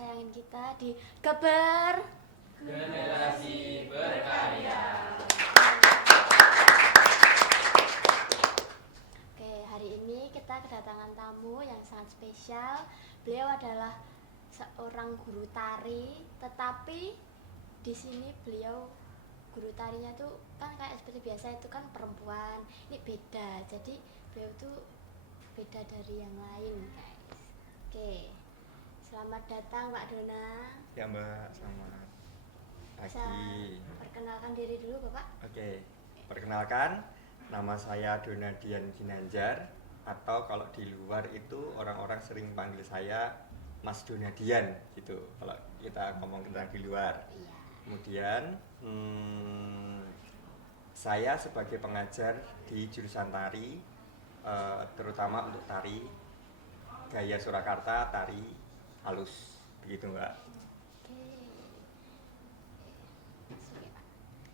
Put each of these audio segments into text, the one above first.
kesayangan kita di Geber Generasi Berkarya. Oke, hari ini kita kedatangan tamu yang sangat spesial. Beliau adalah seorang guru tari, tetapi di sini beliau guru tarinya tuh kan kayak seperti biasa itu kan perempuan. Ini beda. Jadi beliau tuh beda dari yang lain, guys. Oke. Selamat datang Pak Dona. Ya Mbak, selamat Bisa pagi. perkenalkan diri dulu Bapak? Oke, perkenalkan, nama saya Donadian Ginanjar, atau kalau di luar itu orang-orang sering panggil saya Mas Donadian gitu kalau kita ngomong tentang di luar. Iya. Kemudian saya sebagai pengajar di jurusan tari, terutama untuk tari gaya Surakarta, tari halus, begitu Mbak. Oke. Oke, Pak.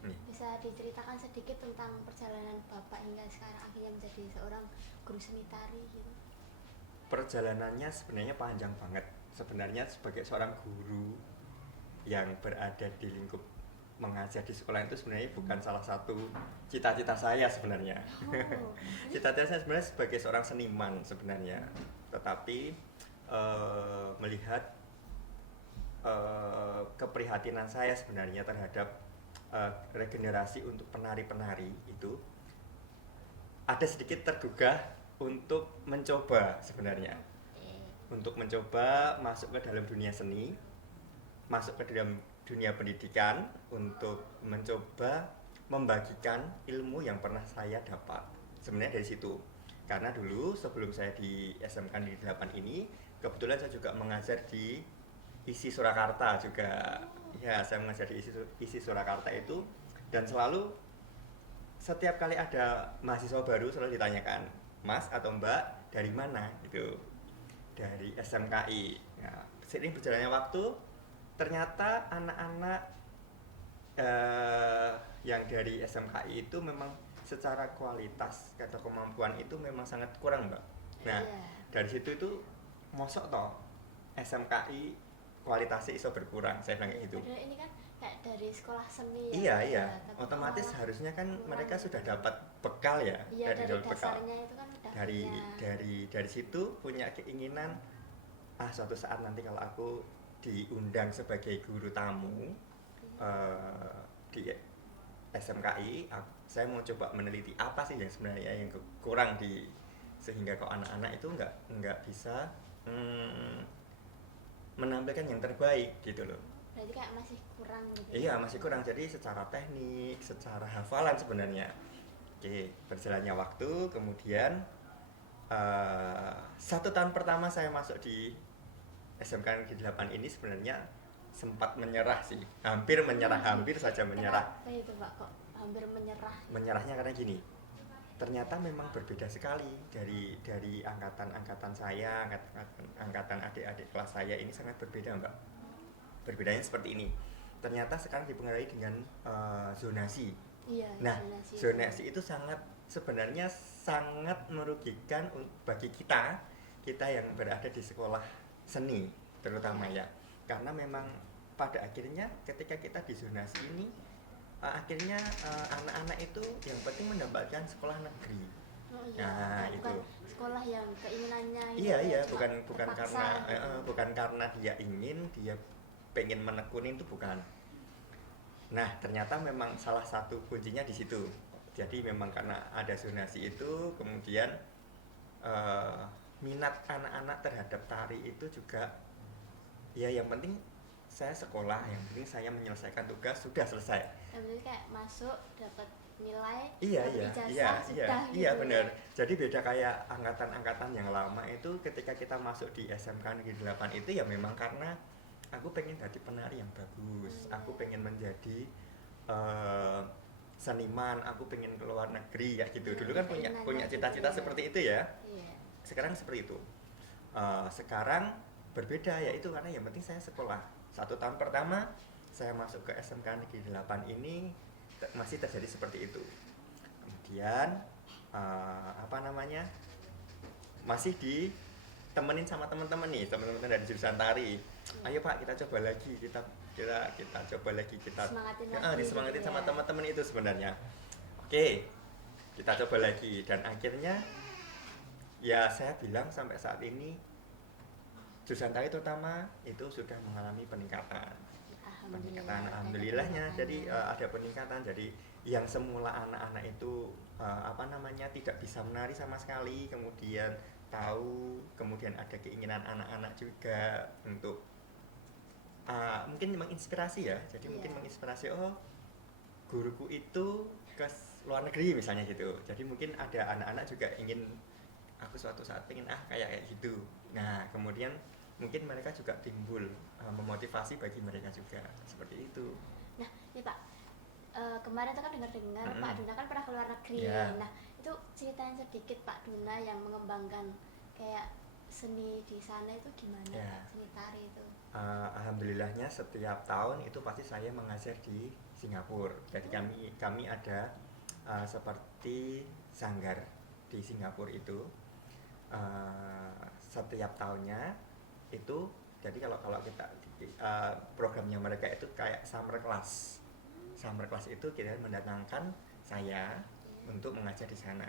Nih. Bisa diceritakan sedikit tentang perjalanan Bapak hingga sekarang akhirnya menjadi seorang guru seni tari gitu. Perjalanannya sebenarnya panjang banget. Sebenarnya sebagai seorang guru yang berada di lingkup mengajar di sekolah itu sebenarnya bukan salah satu cita-cita saya sebenarnya. Oh. Cita-cita saya sebenarnya sebagai seorang seniman sebenarnya. Tetapi melihat keprihatinan saya sebenarnya terhadap regenerasi untuk penari-penari itu ada sedikit tergugah untuk mencoba sebenarnya, untuk mencoba masuk ke dalam dunia seni, masuk ke dalam dunia pendidikan, untuk mencoba membagikan ilmu yang pernah saya dapat. Sebenarnya dari situ, karena dulu sebelum saya di SMK Negeri 8 ini, kebetulan saya juga mengajar di ISI Surakarta juga. Ya, saya mengajar di ISI Surakarta itu, dan selalu setiap kali ada mahasiswa baru selalu ditanyakan, Mas atau Mbak dari mana gitu, dari SMKI. Nah, seiring berjalannya waktu, ternyata anak-anak yang dari SMKI itu memang secara kualitas atau kemampuan itu memang sangat kurang, Mbak. Nah, dari situ itu mosok toh SMKI kualitasnya iso berkurang, saya bilang kayak gitu. Padahal ini kan kayak dari sekolah seni Iya, ya. iya. Tapi Otomatis malah harusnya kan kurang mereka sudah gitu. dapat bekal ya, Iya, dari dapat bekal. dasarnya itu kan udah Dari punya. situ punya keinginan, suatu saat nanti kalau aku diundang sebagai guru tamu di SMKI, saya mau coba meneliti apa sih yang sebenarnya yang kurang di, sehingga kok anak-anak itu nggak bisa menampilkan yang terbaik gitu loh. Berarti kayak masih kurang gitu. Iya, masih kurang. Jadi secara teknik, secara hafalan sebenarnya. Oke, berjalannya waktu, kemudian 1 tahun pertama saya masuk di SMK Negeri 8 ini sebenarnya sempat menyerah sih. Hampir menyerah, hampir saja menyerah. Kenapa itu Pak kok hampir menyerah? Menyerahnya karena gini, ternyata memang berbeda sekali dari angkatan saya, angkatan adik-adik kelas saya ini sangat berbeda, Mbak. Berbedanya seperti ini. Ternyata sekarang dipengaruhi dengan zonasi. Iya, Nah, zonasi itu sebenarnya sangat merugikan bagi kita yang berada di sekolah seni terutama ya. Karena memang pada akhirnya ketika kita di zonasi ini, akhirnya anak-anak itu yang penting mendapatkan sekolah negeri. Oh, iya. Nah, bukan itu sekolah yang keinginannya iya cuma bukan terpaksa karena gitu. bukan karena dia ingin, dia pengen menekuni, itu bukan. Nah, ternyata memang salah satu kuncinya di situ. Jadi memang karena ada zonasi itu, kemudian minat anak-anak terhadap tari itu juga, ya yang penting saya sekolah, yang penting saya menyelesaikan tugas, sudah selesai. Jadi kayak masuk dapat nilai, Iya sudah iya gitu. benar. Jadi beda kayak angkatan-angkatan yang lama itu, ketika kita masuk di SMK Negeri 8 itu ya memang karena aku pengen jadi penari yang bagus, aku pengen menjadi seniman, aku pengen ke luar negeri ya gitu. Dulu kan punya cita-cita seperti itu ya. Iya. Sekarang seperti itu. Sekarang berbeda, yaitu karena yang penting saya sekolah. 1 tahun pertama saya masuk ke SMK Negeri 8 ini masih terjadi seperti itu. Kemudian masih ditemenin sama teman-teman nih, teman-teman dari jurusan tari. ayo Pak kita coba lagi, kita coba lagi, kita Semangatin ya, lagi disemangatin gitu sama ya. teman-teman itu sebenarnya. Oke, kita coba lagi dan akhirnya ya saya bilang sampai saat ini jurusan tari terutama itu sudah mengalami peningkatan. Alhamdulillahnya jadi ada peningkatan. Jadi yang semula anak-anak itu tidak bisa menari sama sekali, kemudian tahu, kemudian ada keinginan anak-anak juga untuk mungkin menginspirasi ya. Jadi mungkin menginspirasi, oh guruku itu ke luar negeri misalnya gitu. Jadi mungkin ada anak-anak juga ingin, aku suatu saat pengen kayak gitu. Nah kemudian mungkin mereka juga timbul memotivasi bagi mereka juga seperti itu. Nah ini Pak, kemarin tuh kan dengar-dengar Pak Duna kan pernah ke luar negeri. Nah itu ceritain sedikit Pak Duna yang mengembangkan kayak seni di sana itu gimana Pak, seni tari itu? Alhamdulillahnya setiap tahun itu pasti saya mengajar di Singapura. Jadi kami ada seperti sanggar di Singapura itu setiap tahunnya itu. Jadi kalau kita programnya mereka itu kayak summer class. Summer class itu kita mendatangkan saya untuk mengajar di sana.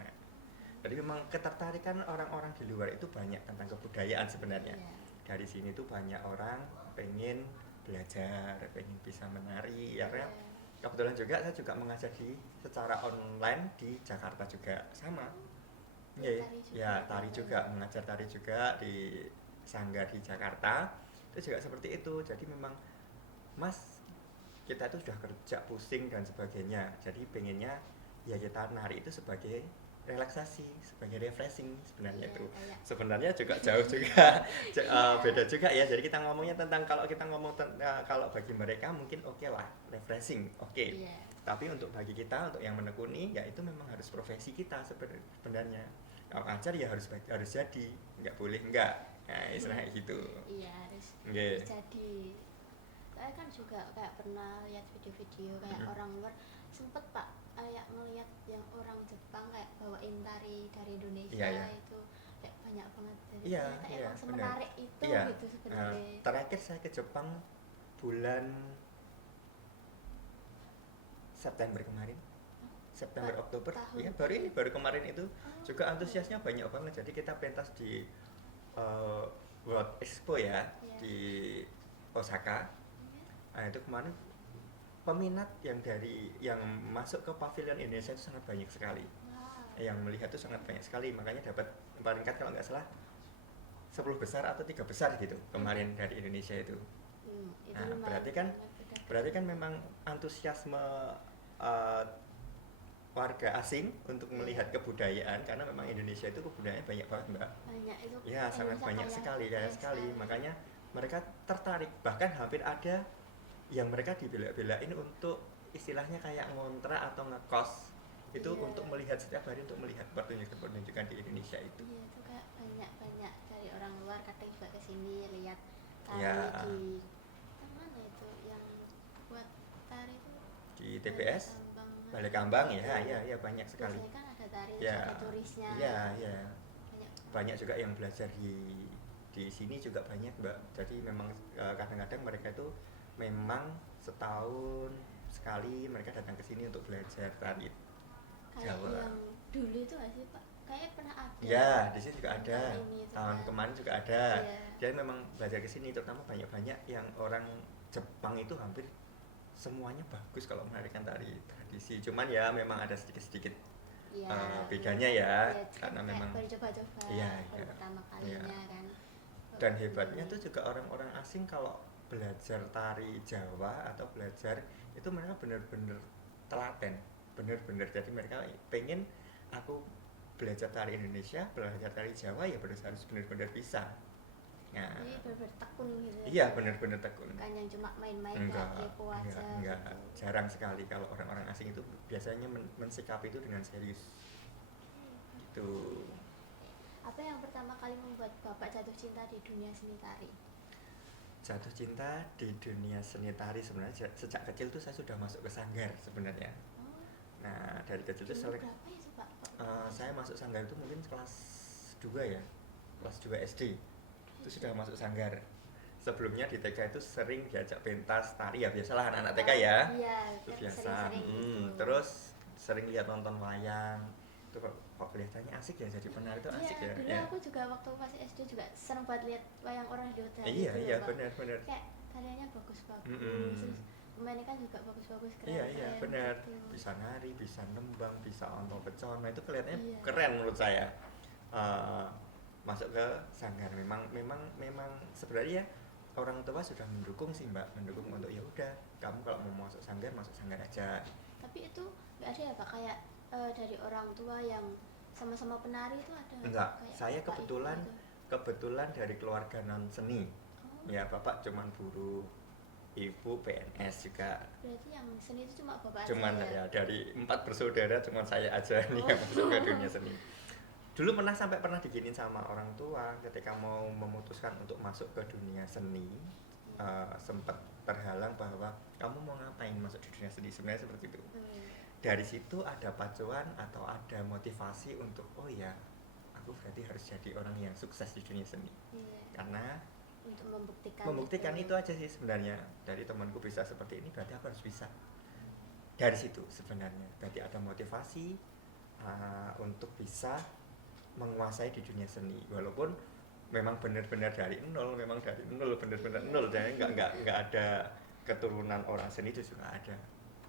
Jadi memang ketertarikan orang-orang di luar itu banyak tentang kebudayaan sebenarnya. Dari sini tuh banyak orang pengen belajar, pengen bisa menari. Karena kebetulan juga saya juga mengajar secara online di Jakarta juga sama. Tari juga, mengajar tari juga di sanggar di Jakarta. Itu juga seperti itu. Jadi memang Mas, kita itu sudah kerja pusing dan sebagainya. Jadi pengennya ya kita nari itu sebagai relaksasi, sebagai refreshing sebenarnya itu. Sebenarnya juga jauh juga beda juga ya. Jadi kita ngomongnya tentang, kalau kita ngomong kalau bagi mereka mungkin oke lah, refreshing, oke. Tapi untuk bagi kita, untuk yang menekuni ya itu memang harus profesi kita sebenarnya. Kalau ngajar ya harus jadi, nggak boleh enggak. Nah, istilahnya gitu. Iya, harus jadi. Saya kan juga kayak pernah lihat video-video kayak orang luar, sempet Pak kayak ngelihat yang orang Jepang kayak bawain tari dari Indonesia itu kayak banyak banget. Jadi ternyata emang semenarik itu gitu sebenarnya. Terakhir saya ke Jepang bulan September kemarin. September Oktober ya, baru kemarin itu juga antusiasnya banyak banget. Jadi kita pentas di World Expo ya di Osaka. Nah itu kemarin peminat yang masuk ke pavilion Indonesia itu sangat banyak sekali. Yang melihat itu sangat banyak sekali, makanya dapat peringkat kalau nggak salah 10 besar atau 3 besar gitu kemarin dari Indonesia itu. Nah berarti kan memang antusiasme warga asing untuk melihat kebudayaan, karena memang Indonesia itu kebudayaannya banyak banget Mbak. Banyak itu. Ya sangat banyak sekali, makanya mereka tertarik. Bahkan hampir ada yang mereka dibela-belain untuk istilahnya kayak ngontrak atau ngekos itu untuk melihat setiap hari, untuk melihat pertunjukan di Indonesia itu. Iya, itu kayak banyak dari orang luar kadang juga kesini lihat tari di mana itu yang buat tari itu di TPS Balai Kambang ya banyak sekali. Biasanya kan ada tari, ada turisnya. Banyak juga yang belajar di sini juga banyak Mbak. Jadi memang kadang-kadang mereka itu memang setahun sekali mereka datang ke sini untuk belajar tari Jawa. Kayak yang dulu itu nggak sih Pak? Kayaknya pernah ada. Ya, di sini juga ada. Tahun kemarin juga ada. Jadi memang belajar ke sini, terutama banyak yang orang Jepang itu hampir semuanya bagus kalau menarikan tari tradisi. Cuman ya memang ada sedikit-sedikit bedanya ya, karena memang baru coba-coba pertama kalinya kan. Dan hebatnya tuh juga orang-orang asing kalau belajar tari Jawa atau belajar itu mereka benar-benar telaten, benar-benar. Jadi mereka pengen aku belajar tari Indonesia, belajar tari Jawa ya harus benar-benar bisa. Nah, jadi benar-benar tekun gitu. Iya, benar-benar tekun. Bukan yang cuma main-main kayak kepo aja. Enggak. Jarang sekali kalau orang-orang asing itu biasanya mensikapi itu dengan serius. Gitu. Apa yang pertama kali membuat Bapak jatuh cinta di dunia seni tari? Jatuh cinta di dunia seni tari sebenarnya sejak kecil tuh saya sudah masuk ke sanggar sebenarnya. Nah, dari kecil tuh berapa itu Pak? Saya masuk sanggar itu mungkin kelas 2 ya. Kelas 2 SD. Itu sudah masuk sanggar sebelumnya di TK itu sering diajak pentas tari ya, biasalah anak-anak TK ya. Iya, Itu kan biasa. sering-sering gitu. Terus sering lihat nonton wayang. Itu kok kelihatannya asik ya, jadi penari itu asik ya. Dulu Ya. aku juga waktu masih SD juga seneng banget lihat wayang orang di hotel Iya, gitu iya, loh, Pak. benar. Kayak tariannya bagus-bagus, Mm-mm. terus pemainnya kan juga bagus-bagus, Iya, keren-keren benar. gitu. Bisa nari, bisa nembang, bisa onto pecon. Nah, itu kelihatannya Iya. keren menurut saya. Eh, masuk ke sanggar memang sebenarnya orang tua sudah mendukung sih Mbak, mendukung untuk ya udah kamu kalau mau masuk sanggar aja. Tapi itu nggak ada ya Pak, kayak dari orang tua yang sama-sama penari itu ada nggak, Enggak, Pak? Kayak saya bapak, ibu gitu. kebetulan dari keluarga non seni. Oh, Ya bapak cuman guru, ibu PNS juga. berarti yang seni itu cuma bapak Cuman aja ya dari 4 bersaudara cuman saya aja nih Oh. yang masuk ke dunia seni. Dulu pernah diginin sama orang tua ketika mau memutuskan untuk masuk ke dunia seni, sempat terhalang bahwa kamu mau ngapain masuk di dunia seni, sebenarnya seperti itu. Dari situ ada pacuan atau ada motivasi untuk oh ya aku berarti harus jadi orang yang sukses di dunia seni, Iya, karena untuk membuktikan itu aja sih sebenarnya. Dari temanku bisa seperti ini berarti aku harus bisa. Dari situ sebenarnya berarti ada motivasi untuk bisa menguasai di dunia seni, walaupun memang benar-benar dari nol benar-benar nol, jadi nggak ada keturunan orang seni itu juga ada.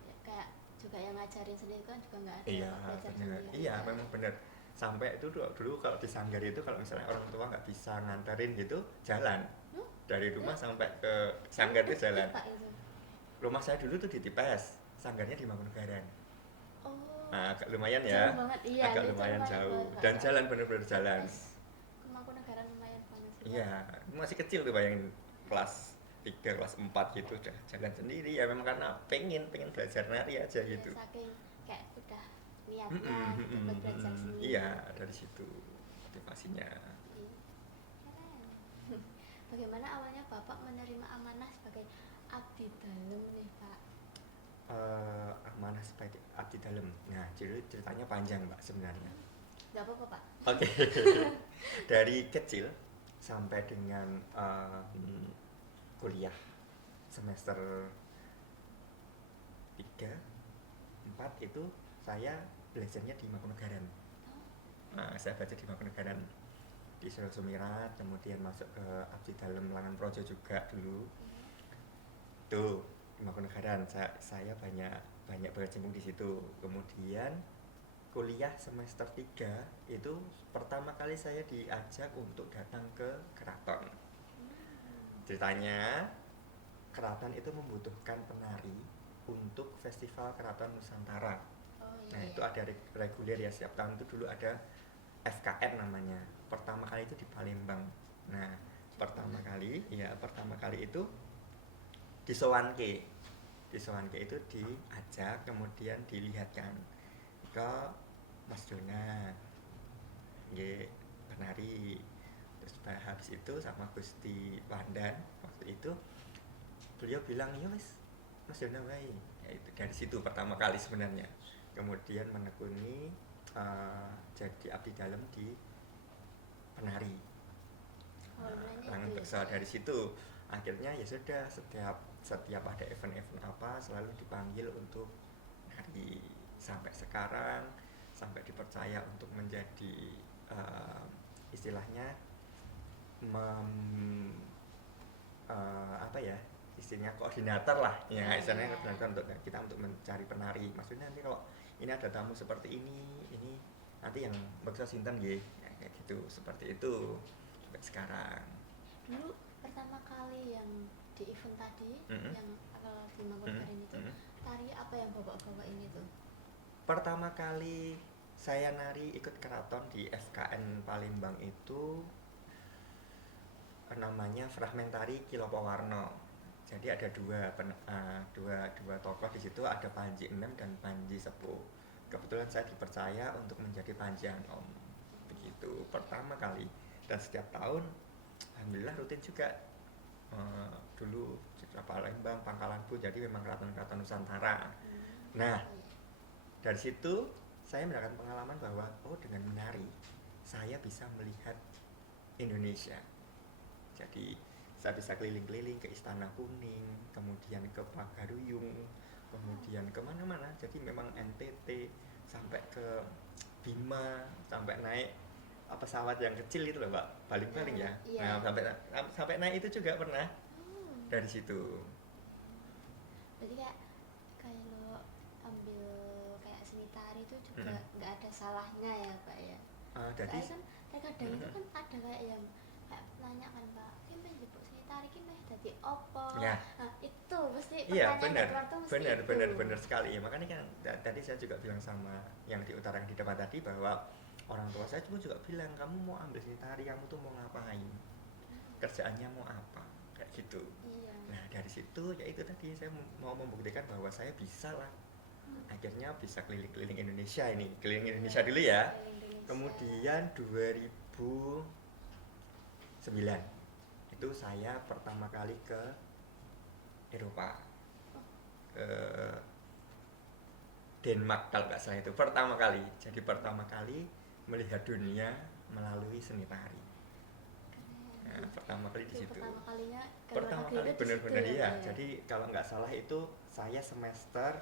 Ya, kayak juga yang ngajarin seni kan juga nggak ada Iya belajar benar, sendiri iya juga. memang benar. Sampai itu dulu kalau di sanggar itu kalau misalnya orang tua nggak bisa nganterin gitu jalan dari rumah sampai ke sanggar itu jalan. Pak itu. Rumah saya dulu tuh di Tipes, sanggarnya di Mangkunegaran. Oh, Nah, agak lumayan ya, jauh banget, iya, agak itu lumayan jauh banget, Pak. dan jalan bener-bener jalan. Ke Mangkunegaran lumayan banget sih, Pak. Iya, masih kecil tuh bayangin, kelas 3, kelas 4 gitu udah jalan sendiri ya, memang karena pengen belajar nari aja Iya, gitu. saking kayak udah niatnya gitu buat belajar seni. Iya, dari situ motivasinya. Iya. Keren. Bagaimana awalnya Bapak menerima amanah sebagai abdi dalam nih, Pak? Amanah sebagai abdi dalam. Nah, ceritanya panjang Mbak sebenarnya. Gak apa-apa, Pak. Oke. Dari kecil sampai dengan kuliah semester 3, 4 itu saya belajarnya di Mangkunegaran. Nah, saya belajar di Mangkunegaran di Surau Sumirat, kemudian masuk ke abdi dalam Langan Projo juga dulu. Tuh di Mangkunegaran saya banyak berkecimpung di situ. Kemudian kuliah semester 3 itu pertama kali saya diajak untuk datang ke keraton. Ceritanya keraton itu membutuhkan penari untuk festival Keraton Nusantara. Oh, iya. Nah, itu ada reguler ya, setiap tahun itu dulu ada FKN namanya. Pertama kali itu di Palembang. Nah, pertama kali itu disowanke itu diajak, kemudian dilihatkan ke Mas Dona nggih penari, terus habis itu sama Gusti Wandan waktu itu beliau bilang ya wis Mas Dona wae. Ya, itu dari situ pertama kali sebenarnya, kemudian menekuni jadi abdi dalam di penari. Langan Beksa. Dari situ akhirnya ya sudah setiap ada event-event apa selalu dipanggil untuk nari sampai sekarang, sampai dipercaya untuk menjadi istilahnya istilahnya koordinator lah ya, istilahnya koordinator untuk kita untuk mencari penari. Maksudnya nanti kalau ini ada tamu seperti ini nanti yang beksa sinten nggih, ya, kayak gitu, seperti itu sampai sekarang. Dulu pertama kali yang di event tadi yang di Mangkunegaran itu tari apa yang Bapak bawa ini tuh? Pertama kali saya nari ikut keraton di FKN Palembang itu namanya Fragmentari Kilopo Warno. Jadi ada dua tokoh di situ, ada Panji Enem dan Panji Sepuh. Kebetulan saya dipercaya untuk menjadi Panji Anom. Begitu pertama kali, dan setiap tahun alhamdulillah rutin juga. Dulu Citra Palembang, Pangkalan Bu, jadi memang keraton-keraton Nusantara. Nah, dari situ saya mendapatkan pengalaman bahwa dengan menari saya bisa melihat Indonesia. Jadi Saya bisa keliling-keliling ke Istana Kuning, kemudian ke Pagaruyung, kemudian kemana-mana. Jadi memang NTT sampai ke Bima, sampai naik pesawat yang kecil itu loh Mbak, baling-baling ya. Iya. Nah, sampai naik itu juga pernah dari situ. Berarti kalau ambil kayak seni tari itu juga nggak ada salahnya ya Pak ya. Jadi Soalnya kan terkadang itu kan ada kayak yang kayak nanya kan Pak, "Ki meh njupuk seni tari ki meh dadi opo?" Ya. Nah, itu pasti iya pertanyaan benar, yang keluar tuh mesti itu. benar sekali. Makanya kan tadi saya juga bilang sama yang diutarakan di depan tadi bahwa orang tua saya juga bilang, kamu mau ambil seni tari, kamu tuh mau ngapain, kerjaannya mau apa, kayak gitu. Iya. Nah dari situ ya itu tadi saya mau membuktikan bahwa saya bisa lah. Akhirnya bisa keliling-keliling Indonesia ini, keliling Indonesia dulu ya. Indonesia. Kemudian 2009 itu saya pertama kali ke Eropa, ke Denmark kalau nggak salah, itu pertama kali. Jadi pertama kali melihat dunia melalui seni tari. Nah, pertama kali di Itu situ. pertama kalinya ke luar Pertama negeri kali itu di benar-benar situ ya. Pak, Jadi kalau nggak salah itu saya semester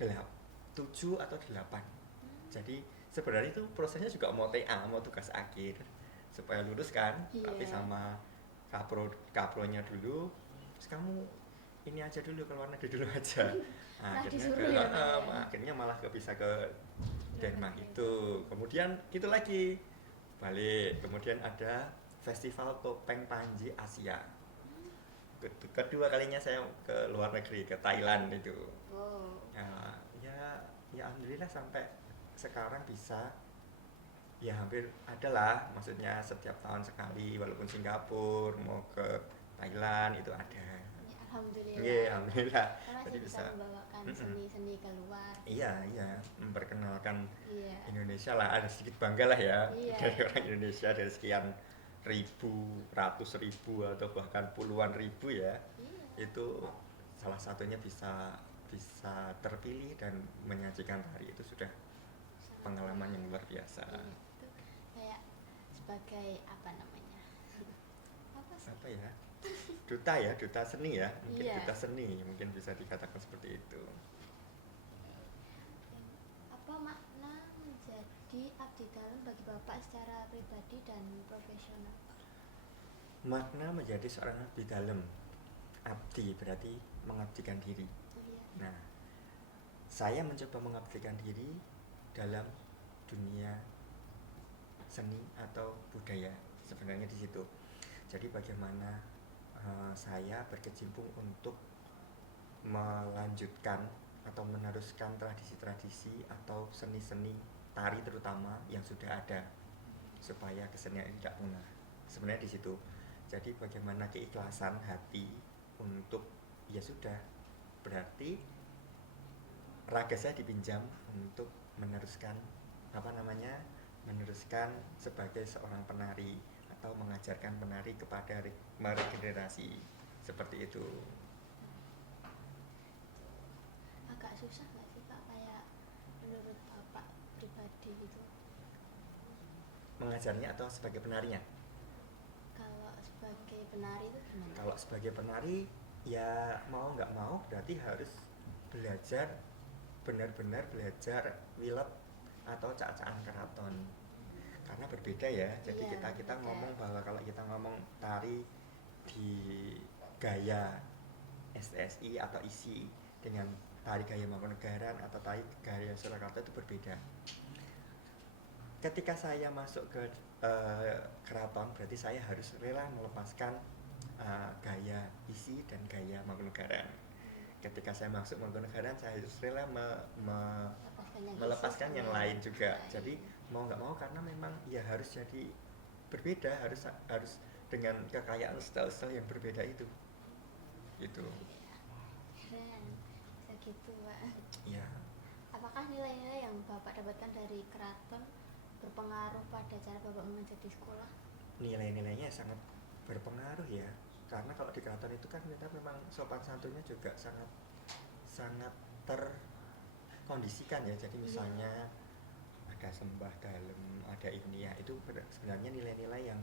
7 atau 8. Jadi sebenarnya itu prosesnya juga mau TA, mau tugas akhir supaya lulus kan. Iya. Tapi sama kapronya dulu, terus kamu ini aja dulu, ke luar negeri dulu aja. Nah, disuruh ya, Pak, ya? akhirnya malah bisa ke Denmark itu. Kemudian itu lagi balik, kemudian ada Festival Topeng Panji Asia. Kedua kalinya saya ke luar negeri, ke Thailand itu. Wow. Ya alhamdulillah sampai sekarang bisa, ya hampir adalah, maksudnya setiap tahun sekali, walaupun Singapura mau ke Thailand itu ada. Ya, alhamdulillah. Iya, alhamdulillah. Karena Jadi bisa membawakan seni-seni keluar. Iya, memperkenalkan Iya. Indonesia lah, ada sedikit bangga lah ya. Iya. Dari orang Indonesia, dari sekian ribu, ratus ribu atau bahkan puluhan ribu ya. Iya. Itu salah satunya bisa terpilih dan menyajikan tari, itu sudah pengalaman yang luar biasa. Iya, itu kayak sebagai apa namanya? Apa ya? Duta seni ya, mungkin Iya. duta seni, mungkin bisa dikatakan seperti itu. Apa makna menjadi abdi dalam bagi Bapak secara pribadi dan profesional? Makna menjadi seorang abdi dalam, abdi berarti mengabdikan diri. Iya. Nah, saya mencoba mengabdikan diri dalam dunia seni atau budaya, sebenarnya di situ. Jadi bagaimana saya berkecimpung untuk melanjutkan atau meneruskan tradisi-tradisi atau seni-seni tari terutama yang sudah ada, supaya kesenian ini tidak punah. Sebenarnya di situ. Jadi bagaimana keikhlasan hati untuk, ya sudah, berarti raga saya dipinjam untuk meneruskan meneruskan sebagai seorang penari atau mengajarkan penari kepada meregenerasi, seperti itu. Agak susah nggak sih Pak, kayak menurut Bapak pribadi gitu? Mengajarnya atau sebagai penarinya? Kalau sebagai penari itu gimana? Kalau sebagai penari, ya mau nggak mau berarti harus belajar, benar-benar belajar wilep atau cak-cakan keraton, karena berbeda ya. Jadi Iya, kita berbeda. ngomong bahwa kalau kita ngomong tari di gaya SSI atau ISI dengan tari gaya Mangkunegaran atau tari gaya Surakarta itu berbeda. Ketika saya masuk ke keraton, berarti saya harus rela melepaskan gaya ISI dan gaya Mangkunegaran. Ketika saya masuk Mangkunegaran, saya harus rela melepaskan yang lain juga. Jadi mau nggak mau, karena memang ya harus jadi berbeda, harus dengan kekayaan style-style yang berbeda itu. Gitu. Keren, bisa gitu Pak. Iya. Apakah nilai-nilai yang Bapak dapatkan dari keraton berpengaruh pada cara Bapak mengajar di sekolah? Nilai-nilainya sangat berpengaruh ya, karena kalau di keraton itu kan kita memang sopan santunnya juga sangat terkondisikan ya. Jadi misalnya ada sembah dalam, ada ini ya, itu sebenarnya nilai-nilai yang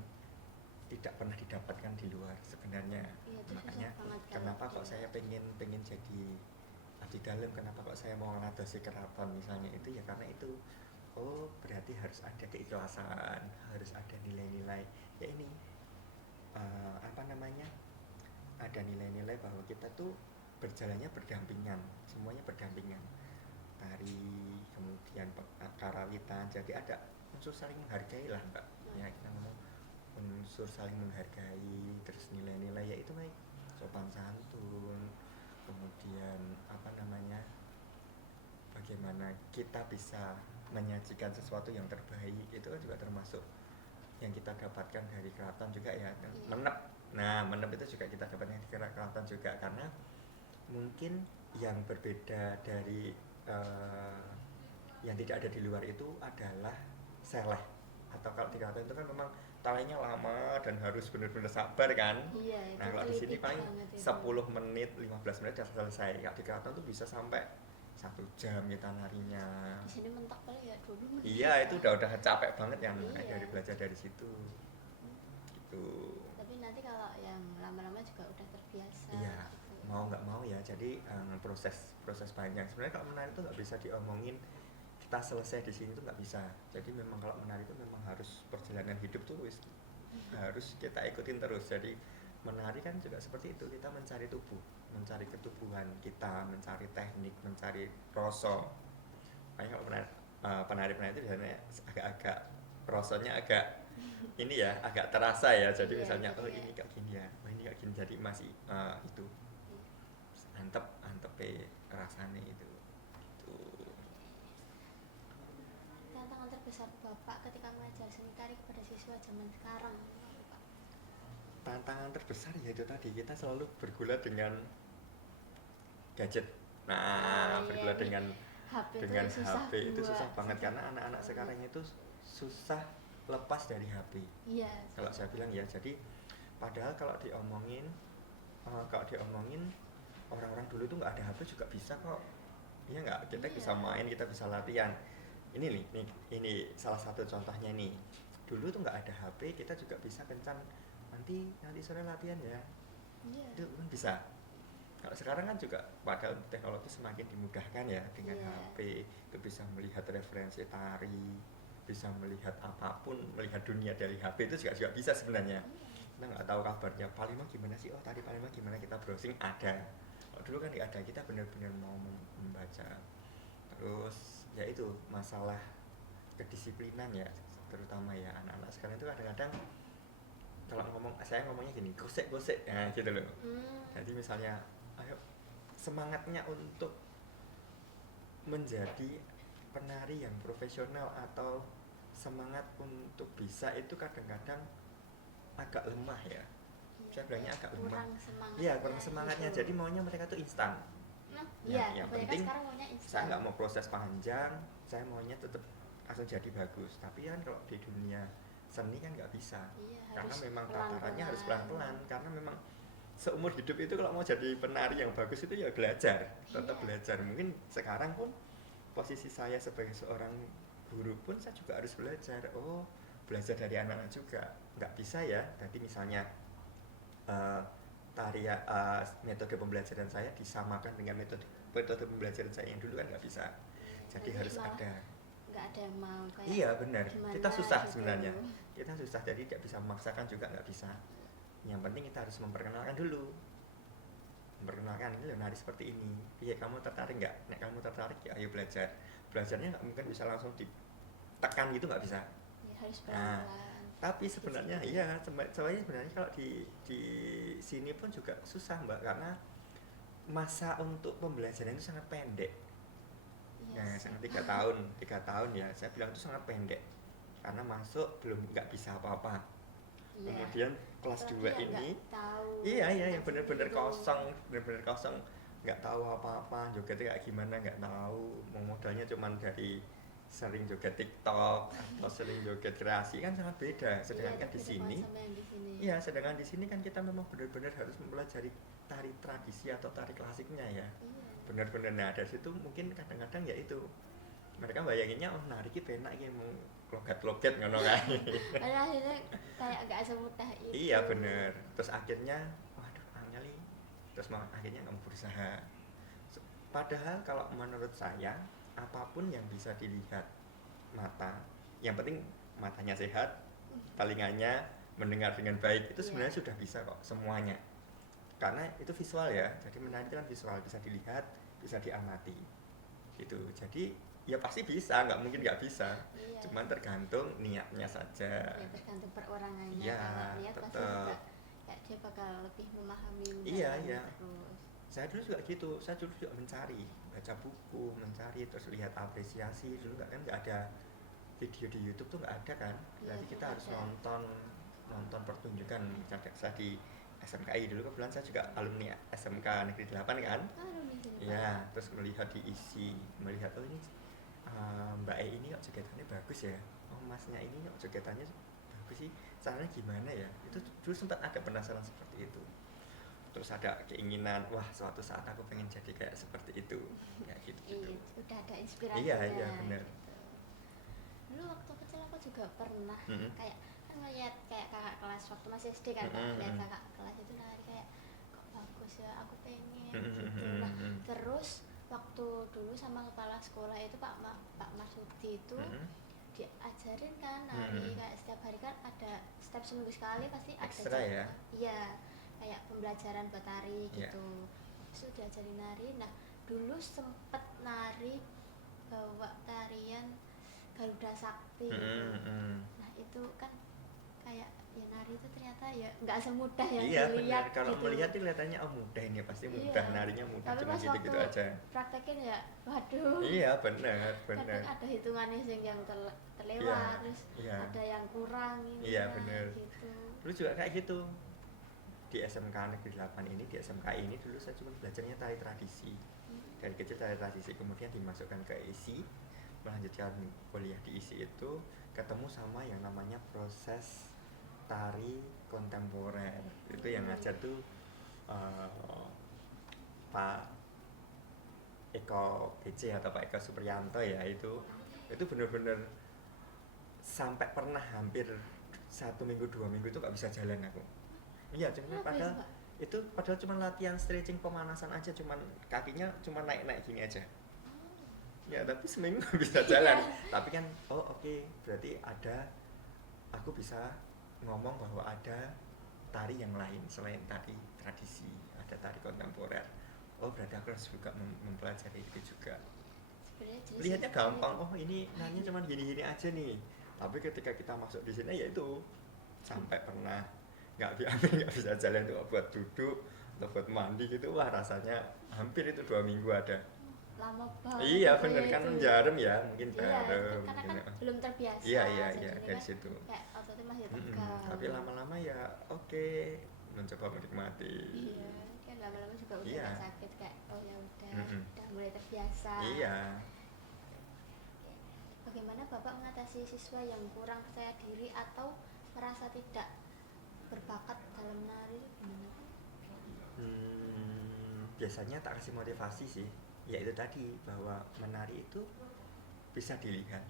tidak pernah didapatkan di luar sebenarnya. Iya, itu Makanya susah banget kalau kenapa di kok luar. saya pengen jadi abdi dalam, kenapa kok saya mau ngeladosi keraton misalnya, itu ya karena itu, oh berarti harus ada keikhlasan, harus ada nilai-nilai, ya ini apa namanya, ada nilai-nilai bahwa kita tuh berjalannya berdampingan, semuanya berdampingan, tari kemudian karawitan, jadi ada unsur saling menghargai lah mbak, ya kita ngomong unsur saling menghargai, terus nilai-nilai yaitu baik sopan santun, kemudian apa namanya, bagaimana kita bisa menyajikan sesuatu yang terbaik, itu kan juga termasuk yang kita dapatkan dari keraton juga ya. Menep, nah menep itu juga kita dapatkan dari keraton juga, karena mungkin yang berbeda dari yang tidak ada di luar itu adalah seleh, atau kalau di keraton itu kan memang talinya lama dan harus benar-benar sabar kan. Iya, itu Nah kalau di sini teliti paling banget itu. 10 menit 15 menit sudah selesai. Kalau di keraton tuh bisa sampai 1 jam kita narinya. Di sini mentok paling ya 20 menit. Iya, itu udah capek banget yang Iya. dari belajar dari situ. Gitu. Tapi nanti kalau yang lama-lama juga udah terbiasa. Iya, gitu. mau nggak mau ya. Jadi proses panjang. Sebenarnya kalau menari itu nggak bisa diomongin kita selesai di sini tuh nggak bisa. Jadi memang kalau menari itu memang harus perjalanan hidup tuh harus kita ikutin terus. Jadi menari kan juga seperti itu, kita mencari tubuh, mencari ketubuhan kita, mencari teknik, mencari rasa. Makanya kalau penari-penari itu biasanya agak-agak rasanya agak ini ya, agak terasa ya. Jadi Iya, misalnya jadi oh ya. ini kayak gini ya, oh ini kayak gini, jadi masih itu antep rasanya itu. Gitu. Tantangan terbesar Bapak ketika mengajar seni tari kepada siswa zaman sekarang apa, Pak? Tantangan terbesar ya itu tadi, kita selalu bergulat dengan gadget. Nah, Oh, iya, bergulat ini dengan HP HP itu susah banget, susah. karena anak-anak sekarang itu susah lepas dari HP. Iya. Kalau saya bilang ya, jadi padahal kalau diomongin orang-orang dulu tuh nggak ada HP juga bisa kok. Iya nggak, kita Iya. bisa main, kita bisa latihan. Ini salah satu contohnya nih. Dulu tuh nggak ada HP, kita juga bisa kencan. Nanti sore latihan ya. Iya. Itu kan bisa. Kalau sekarang kan juga padahal teknologi semakin dimudahkan ya dengan Iya. HP, itu bisa melihat referensi tari, bisa melihat apapun, melihat dunia dari HP itu juga bisa sebenarnya. Kita nggak tahu kabarnya Palembang gimana sih, oh tadi Palembang gimana, kita browsing ada. Kalau dulu kan nggak ada, kita benar-benar mau membaca. Terus ya itu masalah kedisiplinan ya, terutama ya anak-anak sekarang itu kadang-kadang kalau saya ngomongnya gini, gosek ya gitu loh. Jadi misalnya ayo, semangatnya untuk menjadi penari yang profesional atau semangat untuk bisa itu kadang-kadang agak lemah ya. Saya bilangnya agak lemah. Kurang semangat. Iya, kurang semangatnya. Jadi maunya mereka tuh instan. Iya, yang kebanyakan penting sekarang maunya instan. saya nggak mau proses panjang, saya maunya tetap langsung jadi bagus. Tapi kan kalau di dunia seni kan nggak bisa. Iya, Karena harus memang pelan-pelan. tatarannya harus pelan-pelan. Karena memang seumur hidup itu kalau mau jadi penari yang bagus itu ya belajar, tetap Iya. belajar. Mungkin sekarang pun posisi saya sebagai seorang guru pun saya juga harus belajar. Oh, belajar dari anak-anak juga. Nggak bisa ya. Jadi misalnya metode pembelajaran saya disamakan dengan metode pembelajaran saya yang dulu kan nggak bisa. Jadi harus ada. Nggak ada yang mau kayak. Iya benar. Gimana Kita susah gitu. sebenarnya. Kita susah, jadi tidak bisa memaksakan juga nggak bisa. Yang penting kita harus memperkenalkan dulu. Memperkenalkan ini loh nari seperti ini. Iya, kamu tertarik nggak? Nek kamu tertarik ya ayo belajar. Belajarnya nggak mungkin bisa langsung ditekan gitu, nggak bisa. Ya, harus pelan-pelan. Tapi sebenarnya iya, sebenarnya kalau di sini pun juga susah mbak, karena masa untuk pembelajaran itu sangat pendek. Iya, Sangat 3 tahun ya, saya bilang itu sangat pendek, karena masuk belum nggak bisa apa-apa. Iya. Kemudian kelas 2 Tapi ya ini, nggak tahu iya yang tentang benar-benar itu. kosong, nggak tahu apa-apa, jogetnya kayak gimana nggak tahu, modalnya cuman dari sering joget TikTok atau sering joget kreasi kan sangat beda. Sedangkan Iya, di sini, sama yang di sini. iya, sedangkan di sini kan kita memang benar-benar harus mempelajari tari tradisi atau tari klasiknya ya. Iya. Benar-benar. Nah dari situ mungkin kadang-kadang ya itu mereka bayanginnya oh nari ki penak iki mau logat-logat ngono kae. Padahal akhirnya kayak nggak semudah itu. Iya bener. Terus akhirnya waduh angel nih. Terus akhirnya kamu berusaha. Padahal kalau menurut saya apapun yang bisa dilihat mata, yang penting matanya sehat, telinganya mendengar dengan baik itu sebenarnya sudah bisa kok semuanya. Karena itu visual ya. Jadi menari itu kan visual, bisa dilihat, bisa diamati. Gitu. Jadi ya pasti bisa, nggak mungkin nggak bisa. Iya. Cuman tergantung niatnya saja. Ya tergantung perorangannya. Iya, Kalau lihat pasti tetep. juga kayak dia bakal lebih memahami Iya, mendalam iya. terus. Saya dulu juga gitu, saya dulu juga mencari, baca buku, mencari terus lihat apresiasi. Dulu nggak ada video di YouTube tuh nggak ada kan. Iya, Jadi kita nggak harus ada. nonton pertunjukan. Saya di SMKI dulu kebetulan saya juga alumni SMK Negeri 8 kan. Alumni sini, Pak. Iya, terus melihat diisi, melihat oh ini Mbak E ini kok jogetannya bagus ya. Oh Masnya ini kok jogetannya bagus sih. Caranya gimana ya? Itu dulu sempat ada penasaran seperti itu. Terus ada keinginan, wah suatu saat aku pengen jadi kayak seperti itu. Kayak gitu. Iya, udah ada inspirasinya. Iya, iya, benar. Gitu. Dulu waktu kecil aku juga pernah Mm-mm. kayak kan ngeliat kayak kakak kelas waktu masih SD kan, Pak. Mm-mm. Lihat kakak kelas itu nari kayak kok bagus ya, aku pengen Mm-mm. gitu. Nah, Mm-mm. terus waktu dulu sama kepala sekolah itu Pak Marsudi itu Mm-mm. diajarin kan nari kayak setiap hari kan ada setiap seminggu sekali pasti ada Ekstra ya? Iya, kayak pembelajaran buat tari Iya. gitu. Habis itu diajarin nari. Nah, dulu sempet nari bawa tarian Garuda Sakti gitu. Mm-mm. Nah, itu kan kayak ya nari itu ternyata ya nggak semudah yang Iya dilihat benar. Kalau gitu. melihat itu kelihatannya oh mudah ini pasti mudah, Iya. narinya mudah Tapi cuma pas gitu-gitu waktu aja. praktekin ya waduh. Iya benar, Kadang benar. ada hitungannya yang terlewat, Iya, terus iya. ada yang kurang ini Iya, lah, bener. gitu. Dulu juga kayak gitu. Di SMK Negeri 8 ini, di SMK ini dulu saya cuma belajarnya tari tradisi. Dari kecil tari tradisi, kemudian dimasukkan ke ISI, melanjutkan kuliah di ISI itu ketemu sama yang namanya proses tari kontemporer. Itu yang ngajar tuh Pak Eko PC atau Pak Eko Supriyanto ya, itu bener-bener sampai pernah hampir 1 minggu 2 minggu itu nggak bisa jalan aku. Iya, cuma Kenapa padahal itu, Pak? itu padahal cuma latihan stretching pemanasan aja, cuman kakinya cuma naik-naik gini aja. Ya tapi seminggu nggak bisa jalan. Tapi kan oh oke, berarti aku bisa ngomong bahwa ada tari yang lain selain tari tradisi, ada tari kontemporer. Oh berarti aku harus juga mempelajari itu juga. Sebenarnya jenis Lihatnya seperti gampang, itu. oh ini nanya cuma gini-gini aja nih. Tapi ketika kita masuk di sini ya itu sampai pernah nggak bisa jalan tuh buat duduk atau buat mandi gitu, wah rasanya hampir itu 2 minggu ada. Lama banget. Iya itu bener ya kan itu. jarum ya, mungkin Iya, itu jarum. karena kan mungkin, belum terbiasa. iya jadi dari kan situ. kayak otaknya masih Mm-mm. tegang. Tapi lama-lama ya oke, mencoba menikmati. Iya, kan lama-lama juga udah Iya. nggak sakit kayak oh ya udah, Mm-mm. udah mulai terbiasa. Iya. Bagaimana Bapak mengatasi siswa yang kurang percaya diri atau merasa tidak berbakat dalam menari itu gimana? Biasanya tak kasih motivasi sih, yaitu tadi bahwa menari itu bisa dilihat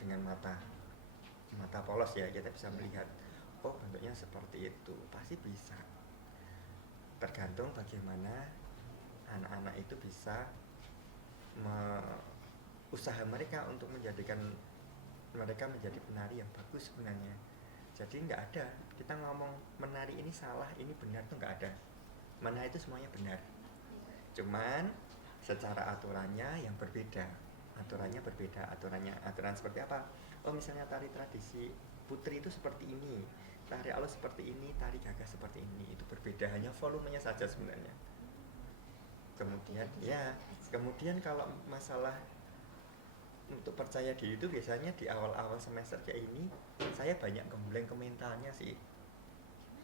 dengan mata polos ya, kita bisa melihat oh bentuknya seperti itu, pasti bisa. Tergantung bagaimana anak-anak itu bisa usaha mereka untuk menjadikan mereka menjadi penari yang bagus sebenarnya. Jadi nggak ada kita ngomong menari ini salah, ini benar tuh nggak ada. Menari itu semuanya benar. Cuman secara aturannya yang berbeda. Aturan seperti apa? Oh misalnya tari tradisi putri itu seperti ini, tari alus seperti ini, tari gagah seperti ini. Itu berbeda, hanya volumenya saja sebenarnya. Kemudian kalau masalah untuk percaya diri itu biasanya di awal-awal semester kayak ini saya banyak gembleng ke mentalnya sih.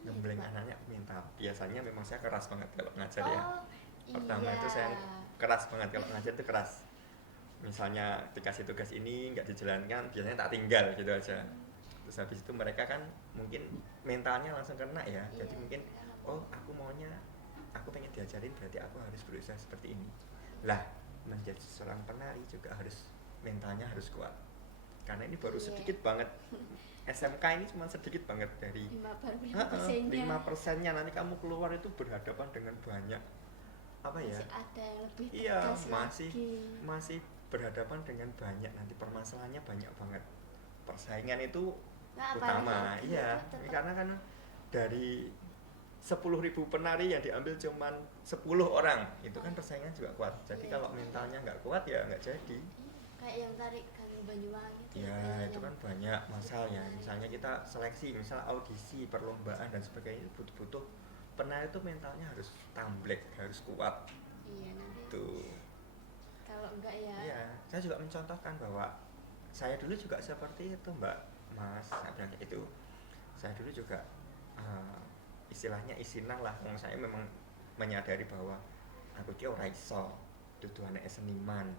Gembleng anaknya ke mental. Biasanya memang saya keras banget kalau ngajar ya. Pertama iya. itu saya keras banget kalau ngajar itu keras. Misalnya dikasih tugas ini nggak dijalankan, biasanya tak tinggal gitu aja. Terus habis itu mereka kan mungkin mentalnya langsung kena ya. Iya, Jadi mungkin oh aku pengen diajarin berarti aku harus berusaha seperti ini. Lah menjadi seorang penari juga harus mentalnya harus kuat. Karena ini baru Iya. sedikit banget. SMK ini cuma sedikit banget dari 5%-nya 5%-nya nanti kamu keluar itu berhadapan dengan banyak apa ya? masih ada yang lebih Iya, tegas masih lagi. masih berhadapan dengan banyak nanti permasalahannya banyak banget. Persaingan itu Nah, utama, apalagi iya. itu tetap Karena kan dari 10.000 penari yang diambil cuman 10 orang, itu kan persaingan juga kuat. Jadi Iya. kalau mentalnya nggak kuat ya nggak jadi. kayak yang tarik Ganggu Banyuwangi itu Ya kayak itu yang kan banyak masalahnya. penari. Misalnya kita seleksi, misal audisi, perlombaan dan sebagainya butuh penari itu mentalnya harus tamblek, harus kuat. Iya, nanti Tuh. kalau enggak ya Iya, saya juga mencontohkan bahwa saya dulu juga seperti itu, Mbak, Mas. Saya bilang kayak itu. Saya dulu juga istilahnya isinan lah. Saya memang menyadari bahwa aku ki ora iso dudu anak seniman.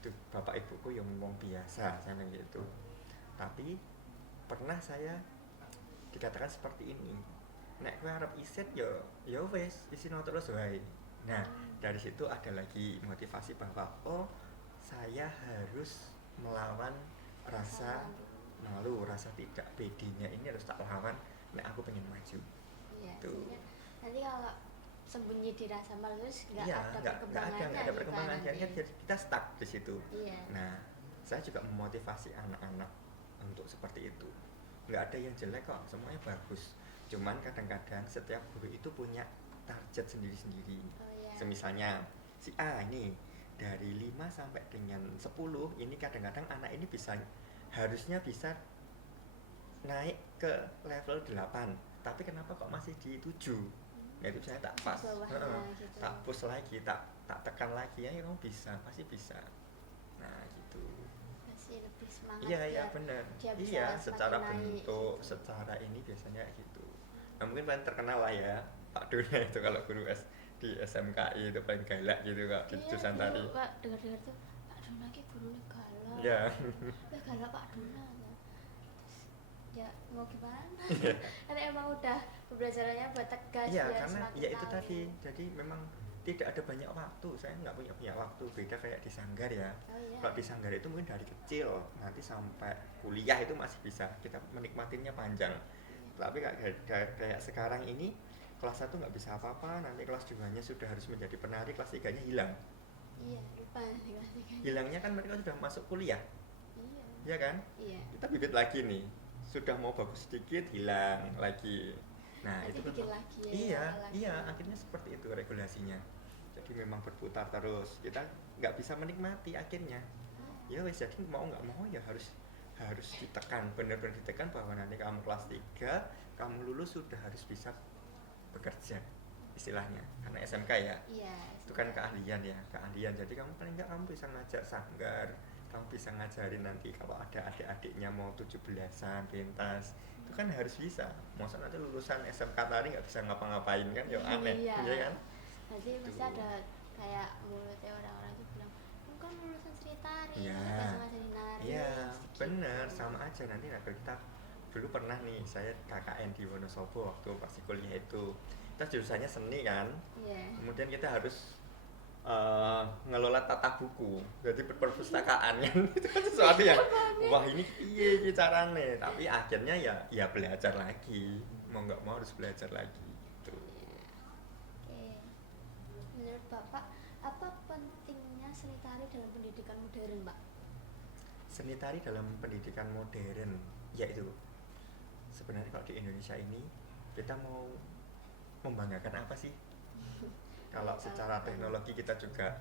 Tuh, bapak ibuku yang ngomong biasa, saya bilang gitu. Tapi pernah saya dikatakan seperti ini. Nek kowe arep isin ya wis, isin terus wae. Nah, dari situ ada lagi motivasi bahwa oh, saya harus melawan rasa malu, rasa tidak pedenya ini harus tak lawan nek aku pengen maju. iya, Tuh. jadinya nanti kalau sembunyi di rasa malu terus nggak Iya, ada nggak perkembangannya ada gitu perkembangan, kan jadi nanti. kita stuck di situ. Iya. Nah, saya juga memotivasi anak-anak untuk seperti itu. Nggak ada yang jelek kok, semuanya bagus. Cuman kadang-kadang setiap guru itu punya target sendiri-sendiri. Oh, iya. Misalnya si A ini dari 5 sampai dengan 10 ini kadang-kadang anak ini harusnya bisa naik ke level 8. Tapi kenapa kok masih di 7? Nah itu saya tak pas, Bawahnya gitu. tak push lagi, tak tekan lagi ya kamu bisa, pasti bisa. Nah gitu. Masih lebih semangat Iya biar benar. dia bisa Iya semakin secara naik bentuk, gitu. secara ini biasanya gitu. Nah mungkin paling terkenal lah ya Pak Dona itu kalau guru di SMKI itu paling galak gitu kak di Iya, jurusan tadi. dulu Pak dengar-dengar tuh Pak Dona ki gurunya galak. Iya. Lah galak Pak Dona. Terus ya mau gimana? Iya. Karena emang udah pembelajarannya buat tegas Iya biar karena semakin ya itu tahu. tadi, jadi memang tidak ada banyak waktu, saya nggak punya banyak waktu, beda kayak di sanggar ya. Oh iya. Kalau di sanggar itu mungkin dari kecil nanti sampai kuliah itu masih bisa kita menikmatinya panjang. Tapi kayak sekarang ini kelas 1 nggak bisa apa-apa, nanti kelas 2-nya sudah harus menjadi penari, kelas 3-nya hilang. Iya, lupa sih kan. Hilangnya kan mereka sudah masuk kuliah, Iya. ya kan? Iya. Kita bibit lagi nih, sudah mau bagus sedikit hilang lagi. Nah Nanti itu bikin memang- lagi ya. iya lagi. iya akhirnya seperti itu regulasinya. Jadi memang berputar terus, kita nggak bisa menikmati akhirnya. Ya wes, jadi mau nggak mau ya harus ditekan, benar-benar ditekan bahwa nanti kamu kelas 3 kamu lulus sudah harus bisa bekerja istilahnya, karena SMK ya. Iya. Itu kan keahlian ya, keahlian. Jadi kamu paling nggak kamu bisa ngajak sanggar, kamu bisa ngajarin nanti kalau ada adik-adiknya mau 17-an pentas, itu kan harus bisa. Masa nanti lulusan SMK tari nggak bisa ngapa-ngapain kan, ya aneh, Iya. ya kan? Nanti Tuh. pasti ada kayak mulutnya orang-orang itu bilang, "Kamu kan lulusan Sri Tari, Iya. masa nggak bisa ngajarin nari?" Iya, Gitu. bener, sama aja nanti kalau kita dulu pernah nih, saya KKN di Wonosobo waktu pas kuliah itu, kita jurusannya seni kan, Iya. kemudian kita harus ngelola tata buku, jadi perpustakaan kan itu kan sesuatu yang wah ini piye iki carane, tapi akhirnya ya belajar lagi, mau nggak mau harus belajar lagi gitu. Oke. Menurut Bapak, apa pentingnya seni tari dalam pendidikan modern, Pak? Seni tari dalam pendidikan modern, yaitu sebenarnya kalau di Indonesia ini kita mau membanggakan apa sih? Kalau secara teknologi kita juga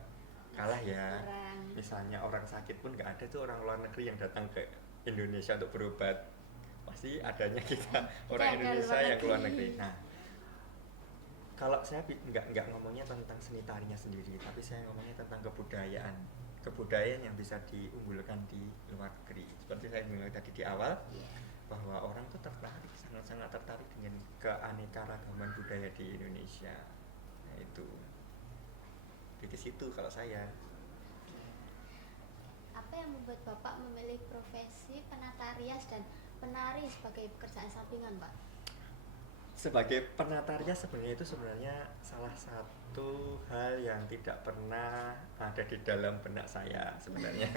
kalah ya. Orang. Misalnya orang sakit pun nggak ada tuh orang luar negeri yang datang ke Indonesia untuk berobat. Pasti adanya kita orang Kita Indonesia luar yang ke luar negeri. negeri. Nah, kalau saya nggak ngomongnya tentang seni tarinya sendiri, tapi saya ngomongnya tentang kebudayaan yang bisa diunggulkan di luar negeri. Seperti saya bilang tadi di awal, Iya. bahwa orang tuh tertarik, sangat-sangat tertarik dengan keanekaragaman budaya di Indonesia. Nah itu di situ kalau saya. Apa yang membuat Bapak memilih profesi penata rias dan penari sebagai pekerjaan sampingan, Pak? sebagai penata rias sebenarnya itu sebenarnya salah satu hal yang tidak pernah ada di dalam benak saya sebenarnya.